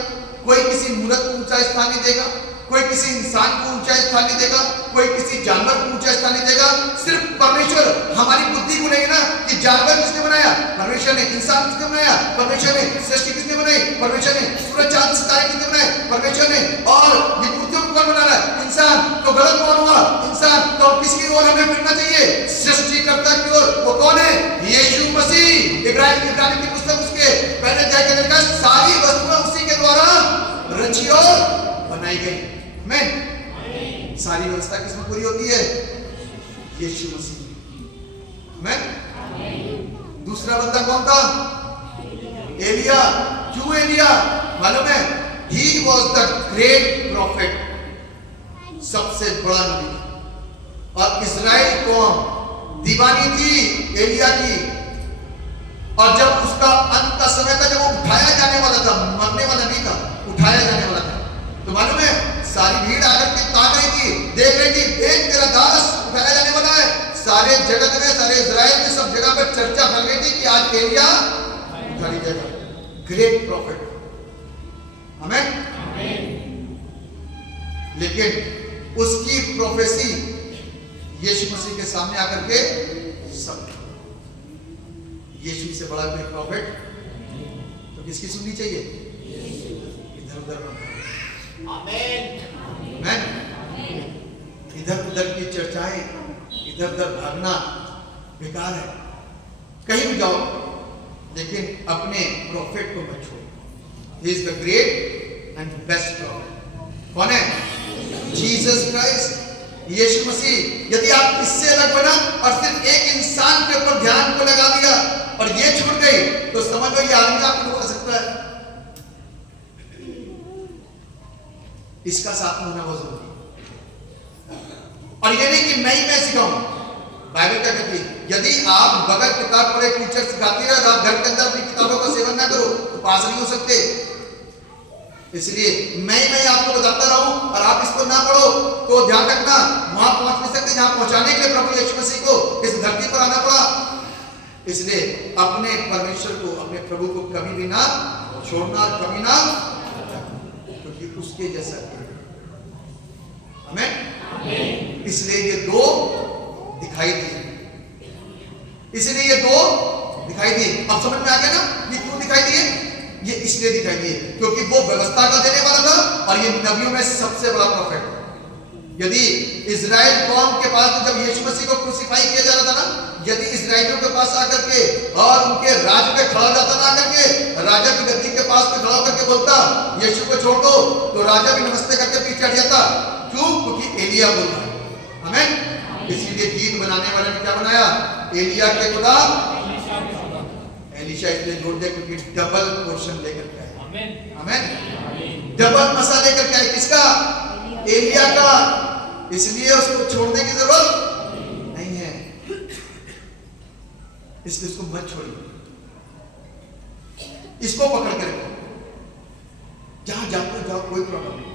कोई किसी मूर्त को ऊंचा स्थान नहीं देगा, कोई किसी इंसान को ऊंचा स्थान नहीं देगा, कोई किसी जानवर को ऊंचा स्थान नहीं देगा। सिर्फ परमेश्वर हमारी बुद्धि को लेगा ना कि जानवर किसने बनाया? परमेश्वर ने। इंसान किसने बनाया? परमेश्वर ने। सृष्टि किसने बनाई? परमेश्वर ने। सूरज चांद सितारे किसने बनाए? परमेश्वर ने। और ये मूर्तियों को कौन बना रहा है? इंसान। तो गलत कौन हुआ? इंसान। तो किसकी ओर हमें फिरना चाहिए? सृष्टिकर्ता की ओर। वो कौन है? यीशु मसीह। इब्राहिम की पुस्तक उसके पहले अध्याय के अंदर सारी वस्तुएं उसी के द्वारा रची और बनाई गई। आमीन। सारी व्यवस्था किसमें पूरी होती है? यीशु मसीह। आमीन। दूसरा बंदा कौन था? एलिया। क्यों एलिया? मालूम है? He was the great prophet, सबसे बड़ा नबी। और इस्राएल कौम दीवानी थी एलिया की। और जब उसका अंत का समय था, जब वो उठाया जाने वाला था, मरने वाला नहीं था, उठाया जाने वाला था, तो मालूम है सारी भीड़ आकर के ताक रही थी, देख रही थी, देख तेरा दास उठाया जाने वाला है। सारे जगत में, सारे इजराइल में, सब जगह पर चर्चा फैल गई थी कि आज एलिया उठा लिया जाएगा। Great profit. आमीन। लेकिन उसकी प्रोफेसी यीशु मसीह के सामने आकर के सब, यीशु से बड़ा कोई प्रॉफिट तो किसकी सुननी चाहिए? इधर उधर आमेन। इधर उधर की चर्चाएं, इधर उधर भागना बेकार है। कहीं भी जाओ लेकिन अपने प्रॉफिट को मत छोड़ो। He is the great and best profit. कौन है? जीसस क्राइस्ट, यीशु मसीह। यदि आप इससे अलग बना और सिर्फ एक इंसान के ऊपर ध्यान को लगा दिया और ये छूट गई तो समझ लो ये आदमी आपको रोक सकता है। इसका साथ में होना बहुत जरूरी है। और ये नहीं कि मैं सिखाऊं। बाइबल क्या कहती है? यदि आप बगैर किताब पढ़े टीचर सिखाती रहे और आप घर के अंदर अपनी किताबों का सेवन ना करो तो पास नहीं हो सकते। इसलिए मैं आपको बताता रहूं और आप इसको ना पढ़ो तो ध्यान रखना वहां पहुंच नहीं सकते जहां पहुंचाने के लिए प्रभु यीशु मसीह को इस धरती पर आना पड़ा। इसलिए अपने परमेश्वर को, अपने प्रभु को कभी भी ना छोड़ना और कभी ना, क्योंकि उसके जैसा हमें, इसलिए ये दो दिखाई दिए। इसलिए ये दो दिखाई दिए। अब समझ में आ गया ना ये क्यों दिखाई दिए? ये इसलिए दिखाई दिए क्योंकि वो व्यवस्था का देने वाला था और ये नबियों में सबसे बड़ा प्रॉफिट। यदि इजराइल कौम के पास जब यीशु मसीह को क्रूसीफाई किया जा रहा था ना, यदि इजराइलियों के पास आकर के और उनके राज पे खड़ा जाता ना आकर के, राजा की गद्दी के पास पे खड़ा करके बोलता यीशु को छोड़ दो, तो राजा भी नमस्ते करके पीछे हट जाता। क्यों? क्योंकि एलिया बोल रहा है। आमीन। इसीलिए गीत बनाने वाले ने क्या बनाया? एलिया के खुदा एलिशा, इसलिए जोड़ दे क्योंकि डबल पोर्शन लेकर के आए। आमीन। डबल मसा लेकर के आए। किसका? एलिया का। इसलिए उसको छोड़ने की जरूरत नहीं है। इसलिए इसको मत छोड़िए, इसको पकड़ कर रखो। जहां जाते हो जाओ, कोई प्रॉब्लम नहीं,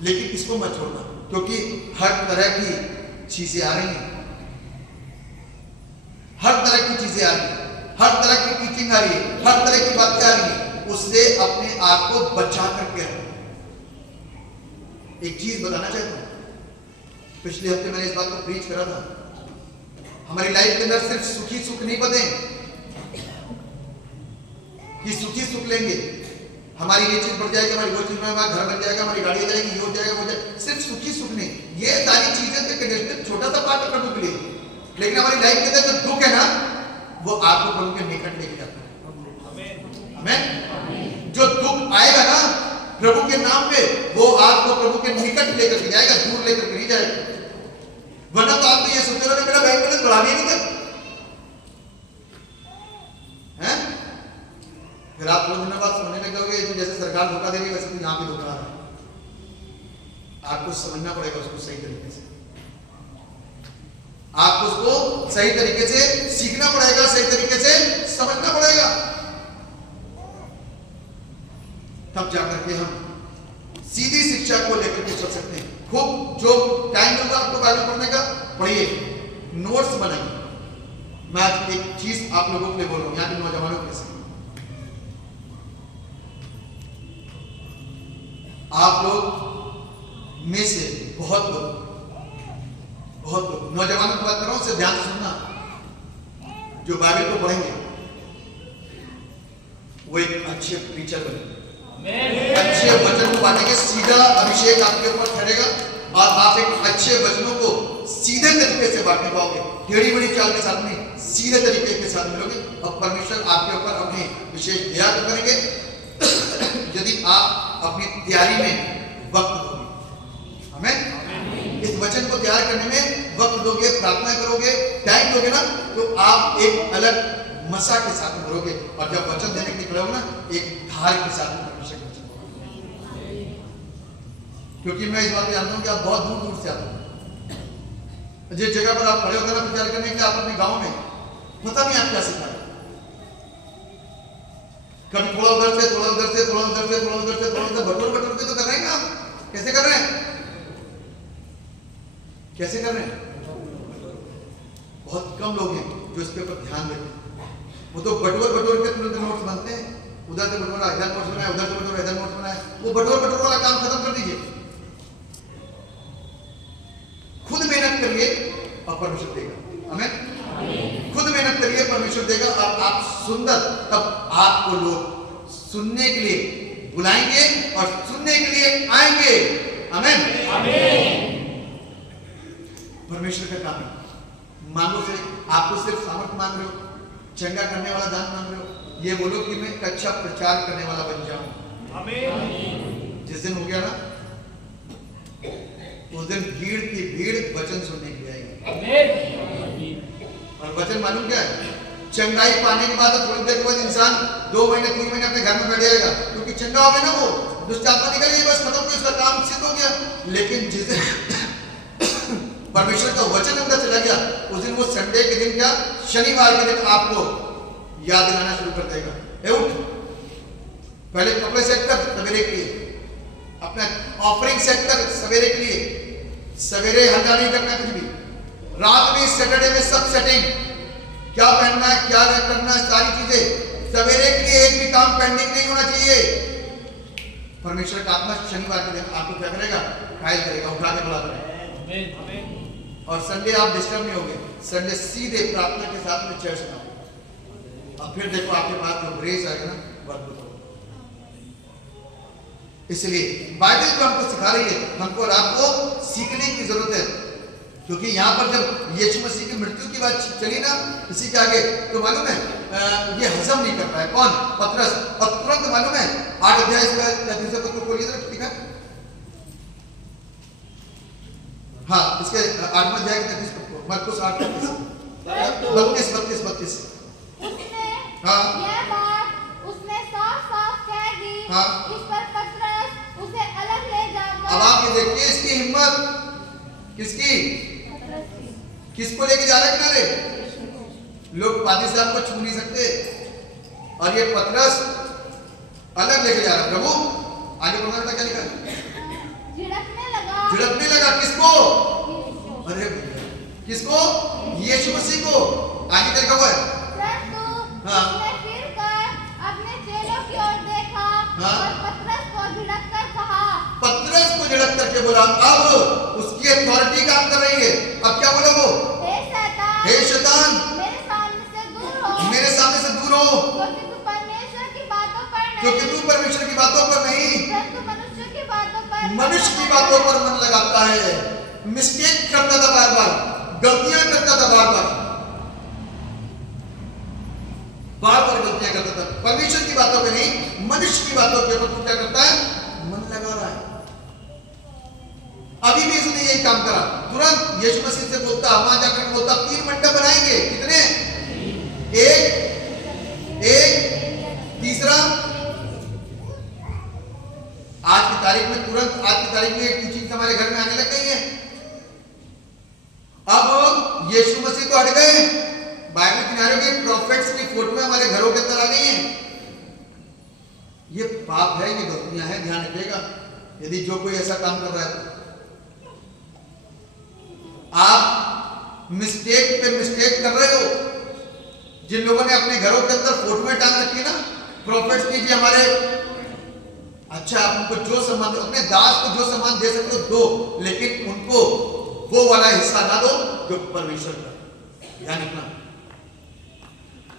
लेकिन इसको मत छोड़ना क्योंकि हर तरह की चीजें आ रही हैं, हर तरह की चीजें आ रही हैं, हर तरह की टीचिंग आ रही है, हर तरह की बातें आ रही हैं। उससे अपने आप को बचा करके रखो। एक चीज बताना चाहता हूं, पिछले हफ्ते मैंने इस बात को प्रीच करा था। हमारी लाइफ के अंदर सिर्फ सुखी सुख नहीं बने कि सुखी सुख लेंगे, हमारी ये चीज बढ़ जाएगी, हमारी वो चीज में, हमारा घर बन जाएगा, हमारी गाड़ी आ जाएगी, ये हो जाएगा, वो हो जाएगा। सिर्फ सुखी सुख नहीं, ये सारी चीजें तो कंडीशनल छोटा सा पार्ट है प्रभु के लिए, लेकिन हमारी लाइफ के अंदर जो दुख है ना वो आपको प्रभु के निकट लेके जाता है। आमीन। जो दुख आएगा ना प्रभु के नाम पे, वो आपको प्रभु के निकट लेकर के जाएगा, दूर लेकर के नहीं जाएगा। वरना तो आप तो ये सोचते रहोगे मेरा बैंक बैलेंस बढ़ाने नहीं कर, हैं? फिर आप थोड़े दिनों बाद सोचने लग जाओगे जैसे सरकार धोखा दे रही है वैसे तो यहाँ पे धोखा आ रहा है। आपको समझना पड़ेगा उसको सही तरीके से, आपको उसको सही तरीके से सीखना पड़ेगा, सही तरीके से समझना पड़ेगा, तब जाकर के हम सीधी शिक्षा को लेकर के चल सकते हैं। खूब जो टाइम मिलता आपको बाइबल पढ़ने का पढ़िए, नोट्स बनाइए। मैं आज एक चीज आप लोगों के लिए बोल रहा हूं, यहाँ के नौजवानों के साथ। आप लोग में से बहुत लोग नौजवानों की बात कर रहा हूं, उसे ध्यान से सुनना। जो बाइबल को पढ़ेंगे वो एक अच्छे प्रीचर बनेंगे, अच्छे वचन को बांटेंगे, सीधा अभिषेक आपके ऊपर ठहरेगा और आप एक अच्छे वचनों को सीधे तरीके से बांटने पाओगे। टेढ़ी बड़ी चाल के साथ नहीं, सीधे तरीके के साथ मिलोगे और परमेश्वर आपके ऊपर अपनी विशेष दया करेंगे यदि आप अपनी तैयारी में वक्त दोगे। आमीन। इस वचन को तैयार करने में वक्त दोगे, प्रार्थना करोगे, टाइम दोगे ना, तो आप एक अलग मसा के साथ करोगे। और जब वचन देने के लिए खड़े हो ना, एक धार के साथ परमेश्वर के वचन, क्योंकि मैं इस बात को जानता हूं कि आप बहुत दूर दूर से आते हो। जिस जगह पर आप खड़े होते हैं प्रचार करने के लिए, आप अपने गांव में पता नहीं आप क्या सिखा रहे, कभी थोड़ा उधर से, थोड़ा उधर से, थोड़ा उधर से, थोड़ा उधर से, थोड़ा उधर, बटोर बटोर के तो कर रहे हैं आप। कैसे कर रहे हैं? कैसे कर रहे हैं? बहुत कम लोग हैं जो इसके ऊपर ध्यान देते हैं। वो तो बटोर बटोर के तुरंत नोट्स बनते हैं, उधर से बटोरा इधर नोट्स बनाए, उधर से बटोरा इधर नोट्स बनाए। वो बटोर बटोर वाला काम खत्म कर दीजिए। सुनने के लिए बुलाएंगे और सुनने के लिए आएंगे। आमीन। परमेश्वर का काम है। मांगो से आपको सिर्फ सामर्थ मांग रहे हो, चंगा करने वाला दान मांग रहे हो, ये बोलो कि मैं एक अच्छा प्रचार करने वाला बन जाऊं। आमीन। जिस दिन हो गया ना, उस दिन भीड़ की भीड़ वचन सुनने के लिए आएगी। और वचन मालूम क्या है? चंगाई पाने के बाद थोड़ी देर के बाद इंसान 2 महीने 3 महीने अपने घर में बैठ जाएगा, क्योंकि चंगा हो गया ना, वो दुष्ट आत्मा निकल गई, बस खत्म, उसका काम सिद्ध हो गया। लेकिन जिस दिन परमेश्वर का वचन अंदर चला गया, उस दिन वो संडे के दिन क्या, शनिवार के दिन आपको याद दिलाना शुरू कर देगा। ए उठ, पहले कपड़े सेट कर सवेरे के लिए, अपना ऑफरिंग सेट कर सवेरे के लिए। सवेरे हल्ला नहीं करना कुछ भी, रात में सैटरडे में सब सेटिंग, क्या पहनना है, क्या करना है, सारी चीजें सवेरे के लिए, एक भी काम पेंडिंग नहीं होना चाहिए। परमेश्वर का आत्मा शनिवार के दिन आपको क्या करेगा, कायल करेगा, उठा के बुला करेगा। और संडे आप डिस्टर्ब नहीं होंगे, संडे सीधे प्रार्थना के साथ में चर्च में आओ, और फिर देखो आपके पास जो ग्रेस आएगा ना, बहुत होगा। इसलिए बाइबल जो हमको सिखा रही है, हमको और आपको सीखने की जरूरत है, क्योंकि यहाँ पर जब यीशु मसीह की मृत्यु की बात चली ना इसी के आगे, तो मालूम है ये हजम नहीं कर पाया कौन, पतरस। और तुरंत मालूम है 8 अध्याय इसका 33 पद को खोलिए जरा, ठीक है? हाँ, इसके 8वां अध्याय के 33 पद को, मरकुस 8:32 32। उसने हाँ, यह बात उसने साफ-साफ कह दी। हाँ, इस पर पतरस उसे अलग ले जाकर, अब आप ये देखिए इसकी हिम्मत किसकी, पतरस की, किसको लेके जा रहे किनारे? लोग पादी साहब को छू नहीं सकते, और ये पतरस अलग लेके जा रहा। प्रभु आगे पढ़ना था, क्या लिखा है? झिड़कने लगा किसको? अरे किसको? यीशु मसीह को। आगे क्या लिखा हुआ है? हाँ, उसने फिरकर अपने चेलों की ओर देखा, हाँ, और पतरस को झिड़क कर कहा, पतरस को झिड़क करके बोला। अब उसकी अथॉरिटी काम कर रही है। अब क्या बोला वो? हे शैतान, मेरे सामने से दूर हो, मेरे सामने से दूर हो, क्योंकि तू परमेश्वर की बातों पर नहीं, क्योंकि तू परमेश्वर की बातों पर नहीं, परंतु मनुष्य की बातों पर, मनुष्य की बातों पर मन लगाता है। मिस्टेक करता था, बार बार गलतियां करता था, बार बार गलतियां करता था। परमेश्वर की बातों पे नहीं, मनुष्य की बातों के ऊपर तू क्या करता है, मन लगा रहा है। अभी भी इसने यही काम करा। तुरंत यीशु मसीह से बोलता, वहां जाकर बोलता 3 मंडप बनाएंगे। कितने? एक तीसरा। आज की तारीख में, तुरंत आज की तारीख में टीचिंग हमारे घर में आने लग गई है। अब यीशु मसीह तो हट गए, बाइबल किनारे के प्रोफेट्स की फोटो हमारे घरों के अंदर आ गई हैं। ये पाप है, ये गलतियां हैं, ध्यान रखिएगा यदि जो कोई ऐसा काम कर रहा है तो। आप मिस्टेक पे मिस्टेक कर रहे हो। जिन लोगों ने अपने घरों के अंदर फोटोएं टांग रखी ना, प्रोफेट्स की, हमारे, अच्छा आप उनको जो सम्मान दो, अपने दास को जो सम्मान दे सकते हो दो, लेकिन उनको वो वाला हिस्सा ना दो जो परमेश्वर का। ध्यान रखना,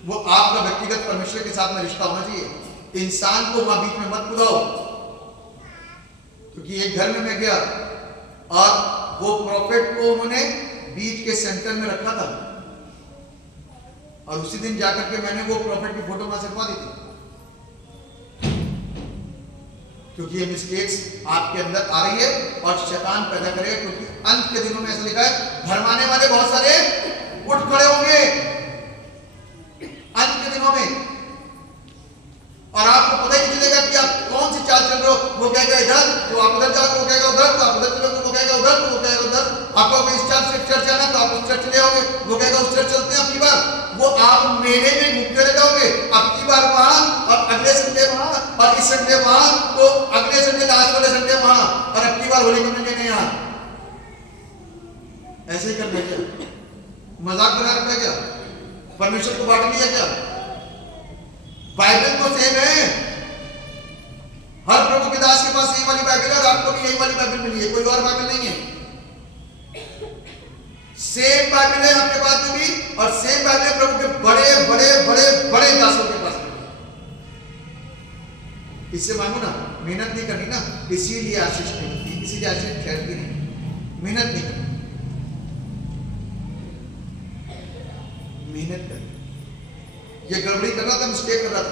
वो आपका व्यक्तिगत परमेश्वर के साथ में रिश्ता होना चाहिए। इंसान को वहां बीच में मत बुलाओ, क्योंकि एक घर में मैं गया और वो प्रॉफिट को उन्होंने बीच के सेंटर में रखा था, और उसी दिन जाकर के मैंने वो प्रॉफिट की फोटो वहां से हटवा दी थी, क्योंकि ये मिस्टेक्स आपके अंदर आ रही है और शैतान पैदा करेगा। क्योंकि अंत के दिनों में ऐसा लिखा है, भरमाने वाले बहुत सारे उठ खड़े होंगे अंत के दिनों में, और आपको पता ही नहीं चलेगा कि आप कौन सी चाल चल रहे हो। वो कहेगा इधर, तो आप उधर जाओगे, वो कहेगा उधर, तो आप उधर चलोगे, वो कहेगा उधर, तो वो कहेगा उधर। आपको इस चर्च से चर्च जाना, तो आप उस चर्च चले जाओगे, वो कहेगा उस चर्च चलते हैं। अब की बार वो आप मेले में घूमते रह जाओगे, अब की बार वहां, और अगले संडे वहां, और इस संडे वहां, तो अगले संडे, लास्ट वाले संडे वहां, और अब की बार होली मनाने नहीं यहाँ। ऐसे ही कर रहे क्या? मजाक बना रखा है क्या? परमेश्वर को बांट लिया क्या? बाइबल तो सेम है, हर प्रभु के दास के पास यही वाली बाइबल है, और आपको भी यही वाली बाइबल मिली है, कोई और बाइबल नहीं है। सेम बाइबल है आपके पास में भी, और सेम बाइबल प्रभु के बड़े बड़े बड़े बड़े दासों के पास में। इससे मांगो ना, मेहनत नहीं करनी ना, इसीलिए आशीष नहीं मिलती, इसीलिए आशीष ठहरती नहीं, मेहनत नहीं करनी, मेहनत करनी। ये गड़बड़ी कर रहा था, मिस्टेक कर रहा था,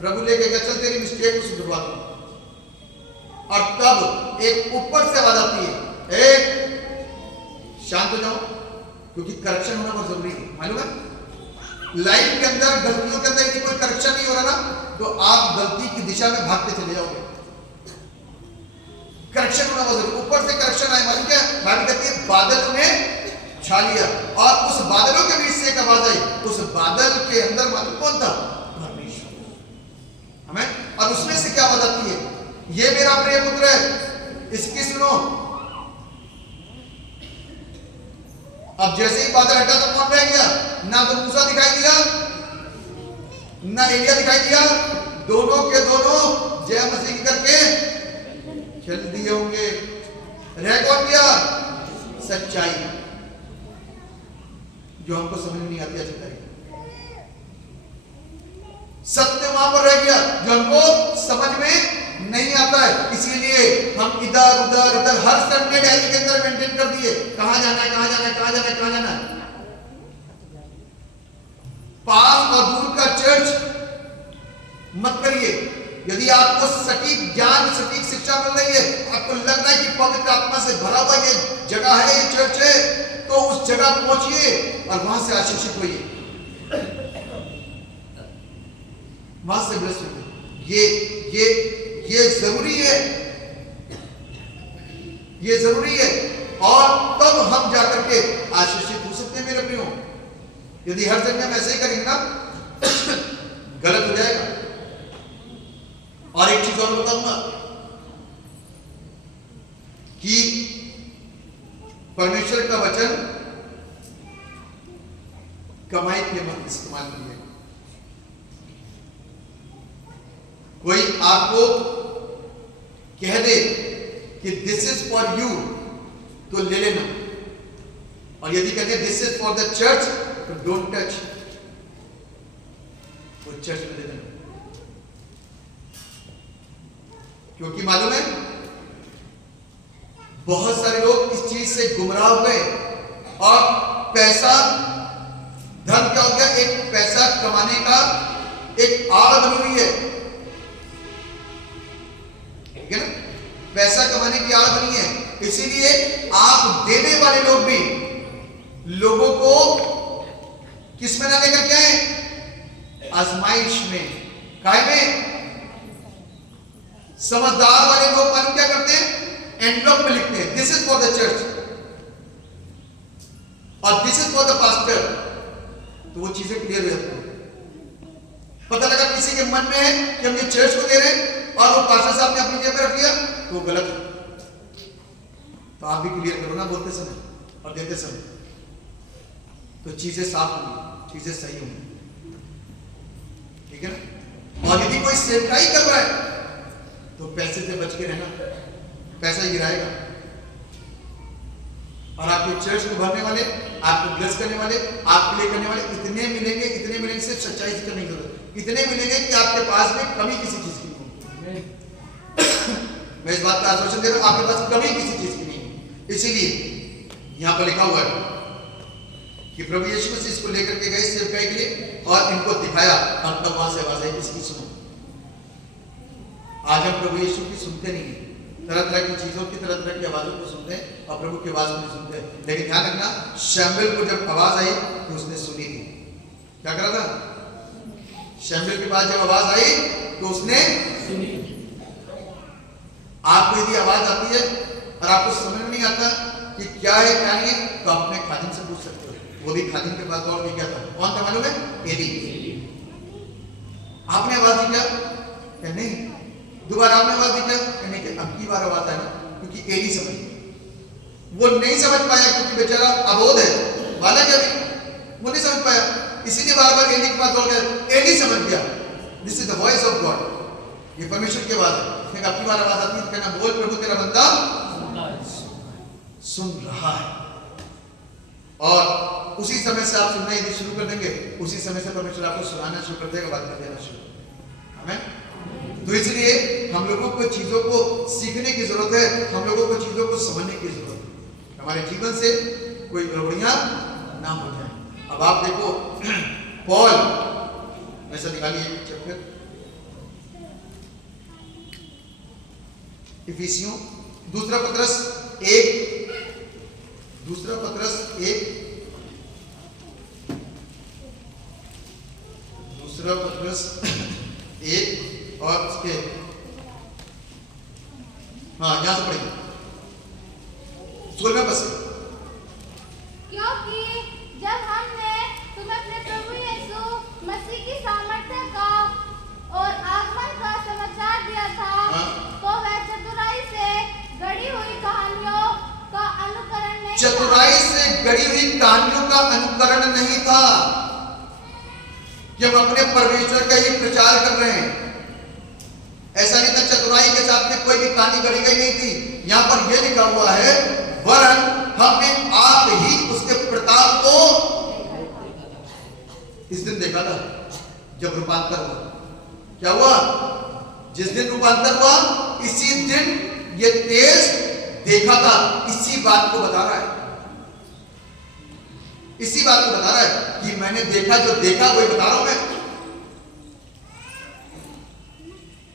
प्रभु लेके गया, चल तेरी मिस्टेक को सुधरवा दो। और तब एक ऊपर से आवाज आती है, एक शांत हो जाओ, क्योंकि करेक्शन होना बहुत जरूरी है। मालूम है, लाइफ के अंदर गलतियों के अंदर यदि कोई करेक्शन नहीं हो रहा ना, तो आप गलती की दिशा में भागते चले जाओगे। करेक्शन होना बहुत जरूरी। ऊपर से करेक्शन आए, मालूम क्या बात कहती है, बादल में छा लिया, और उस बादलों के बीच से एक आवाज आई, उस बादल के अंदर मालूम कौन था? परमेश्वर। हमें, और उसमें से क्या आवाज आती है? ये मेरा प्रिय पुत्र है, इसकी सुनो। अब जैसे ही बादल हटा तो कौन रह गया? ना तो मूसा दिखाई दिया, ना एलिया दिखाई दिया, दोनों के दोनों जय मसीह करके चल दिए होंगे। रह कौन गया? सच्चाई, जो हमको समझ में नहीं आती अच्छी तरह। सत्य वहां पर रह गया जो हमको समझ में नहीं आता है, इसीलिए हम इधर उधर इधर हर संडे डायरी के अंदर मेंटेन कर दिए, कहां जाना है, कहां जाना है, कहां जाना है, कहां जाना है। पास और दूर का चर्च मत करिए। यदि आपको सटीक ज्ञान, सटीक शिक्षा मिल रही है, आपको लग रहा है कि पवित्र आत्मा से भरा हुआ ये जगह है, ये चर्च है, तो उस जगह पहुंचिए और वहां से आशीषित होइए, वहां से ब्लेस होइए। ये जरूरी है, ये जरूरी है, और तब हम जाकर के आशीषित हो सकते हैं मेरे प्रियो। यदि हर जगह हम ऐसे ही करेंगे ना, गलत हो जाएगा। और एक चीज और बताऊंगा कि परमेश्वर का वचन कमाई के लिए मत इस्तेमाल कीजिए। कोई आपको कह दे कि दिस इज फॉर यू, तो ले लेना, और यदि कहते this is for the church, तो डोंट टच, वो चर्च में दे देना। क्योंकि मालूम है, बहुत सारे लोग इस चीज से गुमराह हुए, और पैसा, धन क्या हो गया? एक पैसा कमाने का एक आड़ बनी हुई है, ठीक है ना? पैसा कमाने की आड़ बनी है, इसीलिए आप देने वाले लोग भी लोगों को किस में ना लेकर के आए? आजमाइश में, काय में? समझदार वाले लोग मालूम क्या करते हैं? एनवलप में लिखते हैं this is for the church और this is for the pastor, तो वो चीजें क्लियर हो जाती हैं। पता लगा किसी के मन में है कि हम ये चर्च को दे रहे हैं, और वो पास्टर साहब ने अपनी जेब में रख लिया, तो वो गलत है। तो आप भी क्लियर करो ना बोलते समय और देते समय, तो चीजें साफ होंगी, चीजें सही होंगी, ठीक है ना? और यदि कोई सेवकाई कर रहा है, तो पैसे से बच के रहना, पैसा गिराएगा, और आपके चर्च को भरने वाले, आपको ब्लेस करने वाले, आपके लिए करने वाले इतने मिलेंगे, इतने मिलेंगे, सिर्फ सच्चाई से करने की जरूरत, इतने मिलेंगे कि आपके पास में कमी किसी चीज की नहीं। मैं इस बात का आश्वासन दे रहा हूं, आपके पास कमी किसी चीज की नहीं। इसीलिए यहां पर लिखा हुआ है कि प्रभु यीशु मसीह इसको लेकर के गए सेवकाई के लिए, और इनको दिखाया, और तब वहां से आवाज आई, इसकी सुनो। आज हम प्रभु यीशु की सुनते नहीं है, तरह तरह की चीजों की, तरह तरह की आवाजों को सुनते हैं, और प्रभु की आवाज को नहीं सुनते। लेकिन ध्यान रखना, शैमुएल को जब आवाज आई तो उसने सुनी थी। क्या करा था? शैमुएल के पास जब आवाज आई तो उसने सुनी। आपको यदि आवाज आती है और आपको समझ में नहीं आता कि क्या है क्या नहीं है, तो अपने खादिम से पूछ सकते हो। वो भी खादिम के पास दौड़ के क्या था? कौन था मालूम है? एली। आपने आवाज दी क्या? नहीं। दोबारा आपने आवाज दी क्या? कहने के अब की बार आवाज है ना, क्योंकि एली समझ, वो नहीं समझ पाया, क्योंकि बेचारा अबोध है, बालक है, वो नहीं समझ पाया, इसीलिए बार बार एली के पास दौड़ गया। एली समझ गया, this is the voice of God, ये परमेश्वर की आवाज है। फिर अब की बार आवाज आती है, कहना बोल प्रभु तेरा बंदा सुन रहा है। और उसी समय से आप सुनना यदि शुरू कर देंगे, उसी समय से परमेश्वर आपको सुनाना शुरू कर देगा, बात कर देना शुरू। आमीन। तो इसलिए हम लोगों को चीजों को सीखने की जरूरत है, हम लोगों को चीजों को समझने की जरूरत है, हमारे जीवन से कोई गड़बड़ियां ना हो जाए। अब आप देखो पॉल ऐसा निकालिए चैप्टर इफिसियों दूसरा पत्रस 1 और उसके यहां से पढ़िए 16वें पद से। क्योंकि जब हमने तुम्हें अपने प्रभु यीशु मसीह की सामर्थ्य का और आगमन का समाचार दिया था, तो वह चतुराई से गढ़ी हुई कहानियों का अनुकरण नहीं था। चतुराई से गढ़ी हुई कहानियों का अनुकरण नहीं था कि हम अपने परमेश्वर का ही प्रचार कर रहे हैं, ऐसा नहीं था। चतुराई के साथ में कोई भी कहानी गढ़ी गई नहीं थी। यहां पर यह लिखा हुआ है, वरन हमने आप ही उसके प्रताप को इस दिन देखा था जब रूपांतर हुआ। क्या हुआ? जिस दिन रूपांतर हुआ इसी दिन ये तेज देखा था। इसी बात को बता रहा है, इसी बात को बता रहा है कि मैंने देखा, जो देखा वही बता रहा हूं मैं।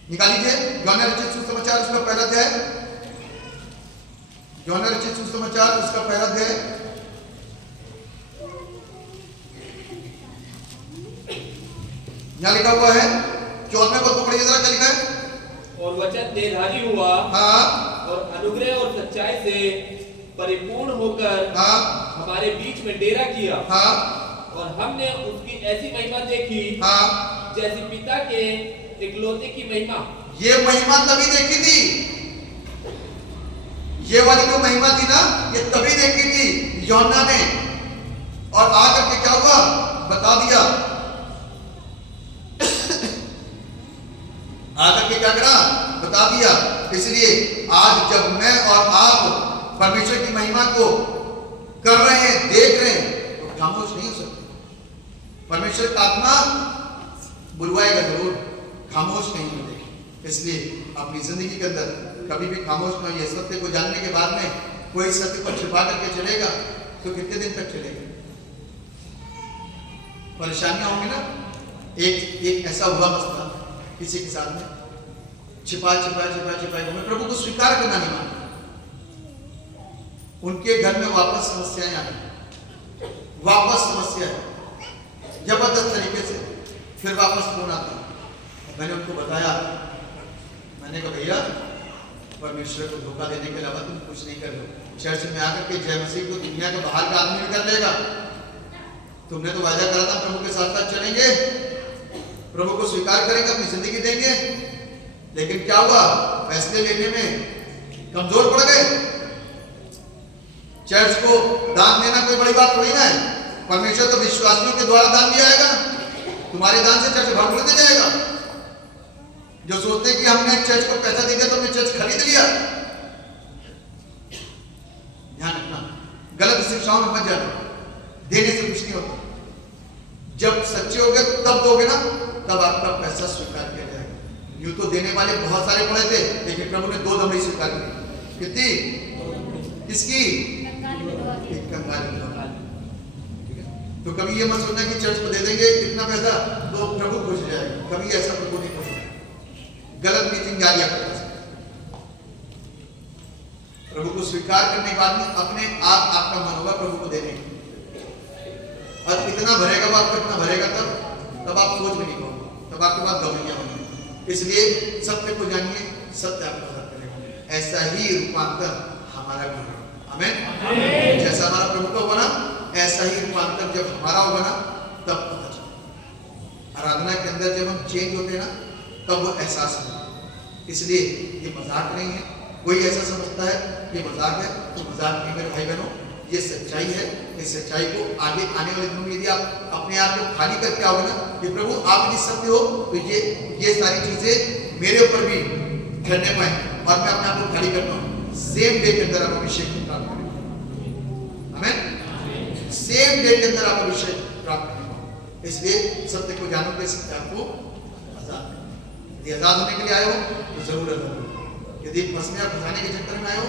निकाल लीजिए यूहन्ना रचित सुसमाचार उसका पहला अध्याय, यूहन्ना रचित सुसमाचार उसका पहला अध्याय। यहां लिखा हुआ है 14वें पद को पढ़िए जरा, क्या लिखा है? और वचन देहधारी हुआ, और अनुग्रह और सच्चाई से परिपूर्ण होकर हमारे बीच में डेरा किया, और हमने उसकी ऐसी महिमा देखी जैसी पिता के इकलौते की महिमा। ये महिमा तभी देखी थी, ये वाली जो महिमा थी ना, ये तभी देखी थी यूहन्ना ने, और आकर के क्या हुआ बता दिया। आकर के क्या करा? बता दिया। इसलिए आज जब मैं और आप परमेश्वर की महिमा को कर रहे हैं, देख रहे हैं, तो खामोश नहीं हो सकते। परमेश्वर का आत्मा बुलवाएगा जरूर, खामोश नहीं होते। इसलिए अपनी जिंदगी के अंदर कभी भी खामोश ना होइए। सत्य को जानने के बाद में कोई सत्य को छिपा करके चलेगा तो कितने दिन तक चलेगा? परेशानियां होंगी ना। एक ऐसा हुआ मसला किसी के साथ में, छिपा मैं प्रभु को स्वीकार करना नहीं माना। उनके घर में वापस समस्याएं आ गई, वापस समस्या है जबरदस्त तरीके से। फिर वापस फोन आता, मैंने उनको बताया, मैंने कहा भैया परमेश्वर को धोखा देने के अलावा तुम कुछ नहीं कर रहे हो। चर्च में आकर के जय मसीह को दुनिया का बाहर का आदमी भी कर लेगा। तुमने तो वादा करा था प्रभु के साथ साथ चलेंगे, प्रभु को स्वीकार करेंगे, अपनी जिंदगी देंगे, लेकिन क्या हुआ? फैसले लेने में कमजोर पड़ गए। चर्च को दान देना कोई बड़ी बात थोड़ी ना है। परमेश्वर तो विश्वासियों के द्वारा दान दिया जाएगा, तुम्हारे दान से चर्च भर दे जाएगा। जो सोचते हैं कि हमने चर्च को पैसा दे दिया तो हमने चर्च खरीद लिया, ध्यान रखना, गलत शिक्षाओं में मत जाना। देने से कुछ नहीं होता। जब सच्चे होगे तब दोगे ना, तब आपका पैसा स्वीकार किया जाएगा। यूं तो देने वाले बहुत सारे पड़े थे, लेकिन प्रभु ने 2 दमड़ी स्वीकार की। कितनी? किसकी? एक कंगाली। तो कभी ये मत सोचना कि चर्च को दे देंगे कितना पैसा तो प्रभु खुश हो जाएगा। कभी ऐसा प्रभु नहीं खुश होगा। गलत मीटिंग जारी आपके पास। प्रभु को स्वीकार करने के बाद में अपने आप आपका मन होगा प्रभु को देने, और कितना भरेगा वो आपको, कितना भरेगा तब आप सोच भी नहीं पाओगे, तब आपके पास गवैया होंगे। इसलिए सत्य को जानिए, सत्य आपको आजाद करेगा। ऐसा ही रूपांतर हमारा भी होगा। आमीन। जैसा हमारा प्रभु का होगा ना, ऐसा ही रूपांतर जब हमारा होगा ना, तब पता चलेगा। आराधना के अंदर जब हम चेंज होते हैं ना, तब वो एहसास होगा। इसलिए ये मजाक नहीं है। कोई ऐसा समझता है कि मजाक है, तो मजाक नहीं मेरे भाई बहनों, ये सच्चाई है। इस सच्चाई को आगे आने वाले दिनों में यदि आप अपने आप को खाली करके आओगे ना कि प्रभु आप यदि सत्य हो, तो ये सारी चीजें मेरे ऊपर भी ठहरने पाए और मैं अपने आप को खाली कर पाऊं। सेम डे के अंदर आप अभिषेक प्राप्त करेंगे। आमीन। सेम डे के अंदर आप अभिषेक प्राप्त करेंगे। इसलिए सत्य को जानोगे, सत्य आपको आजाद करेगा। यदि आजाद होने के लिए आए हो तो जरूर आजाद हो। यदि फंसने या फंसाने के चक्कर में आए हो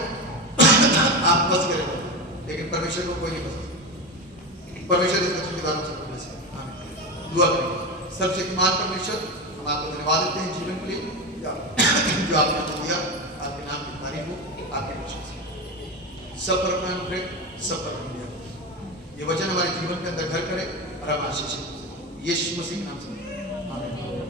आप फंस गए हो, लेकिन परमेश्वर को कोई नहीं फंसा। परमेश्वर इस वचन के द्वारा सबको मिल सके। आमीन। दुआ करें। सर्वशक्तिमान परमेश्वर, हम आपको धन्यवाद देते हैं जीवन के लिए जो आपने हमें दिया। आपके नाम की तारीफ हो, आपके प्रशंसा। सब पर अपना अनुग्रह, सब पर अपना दिया। ये वचन हमारे जीवन के अंदर घर करे और हम आशीषित हो। यीशु मसीह के नाम से आमीन।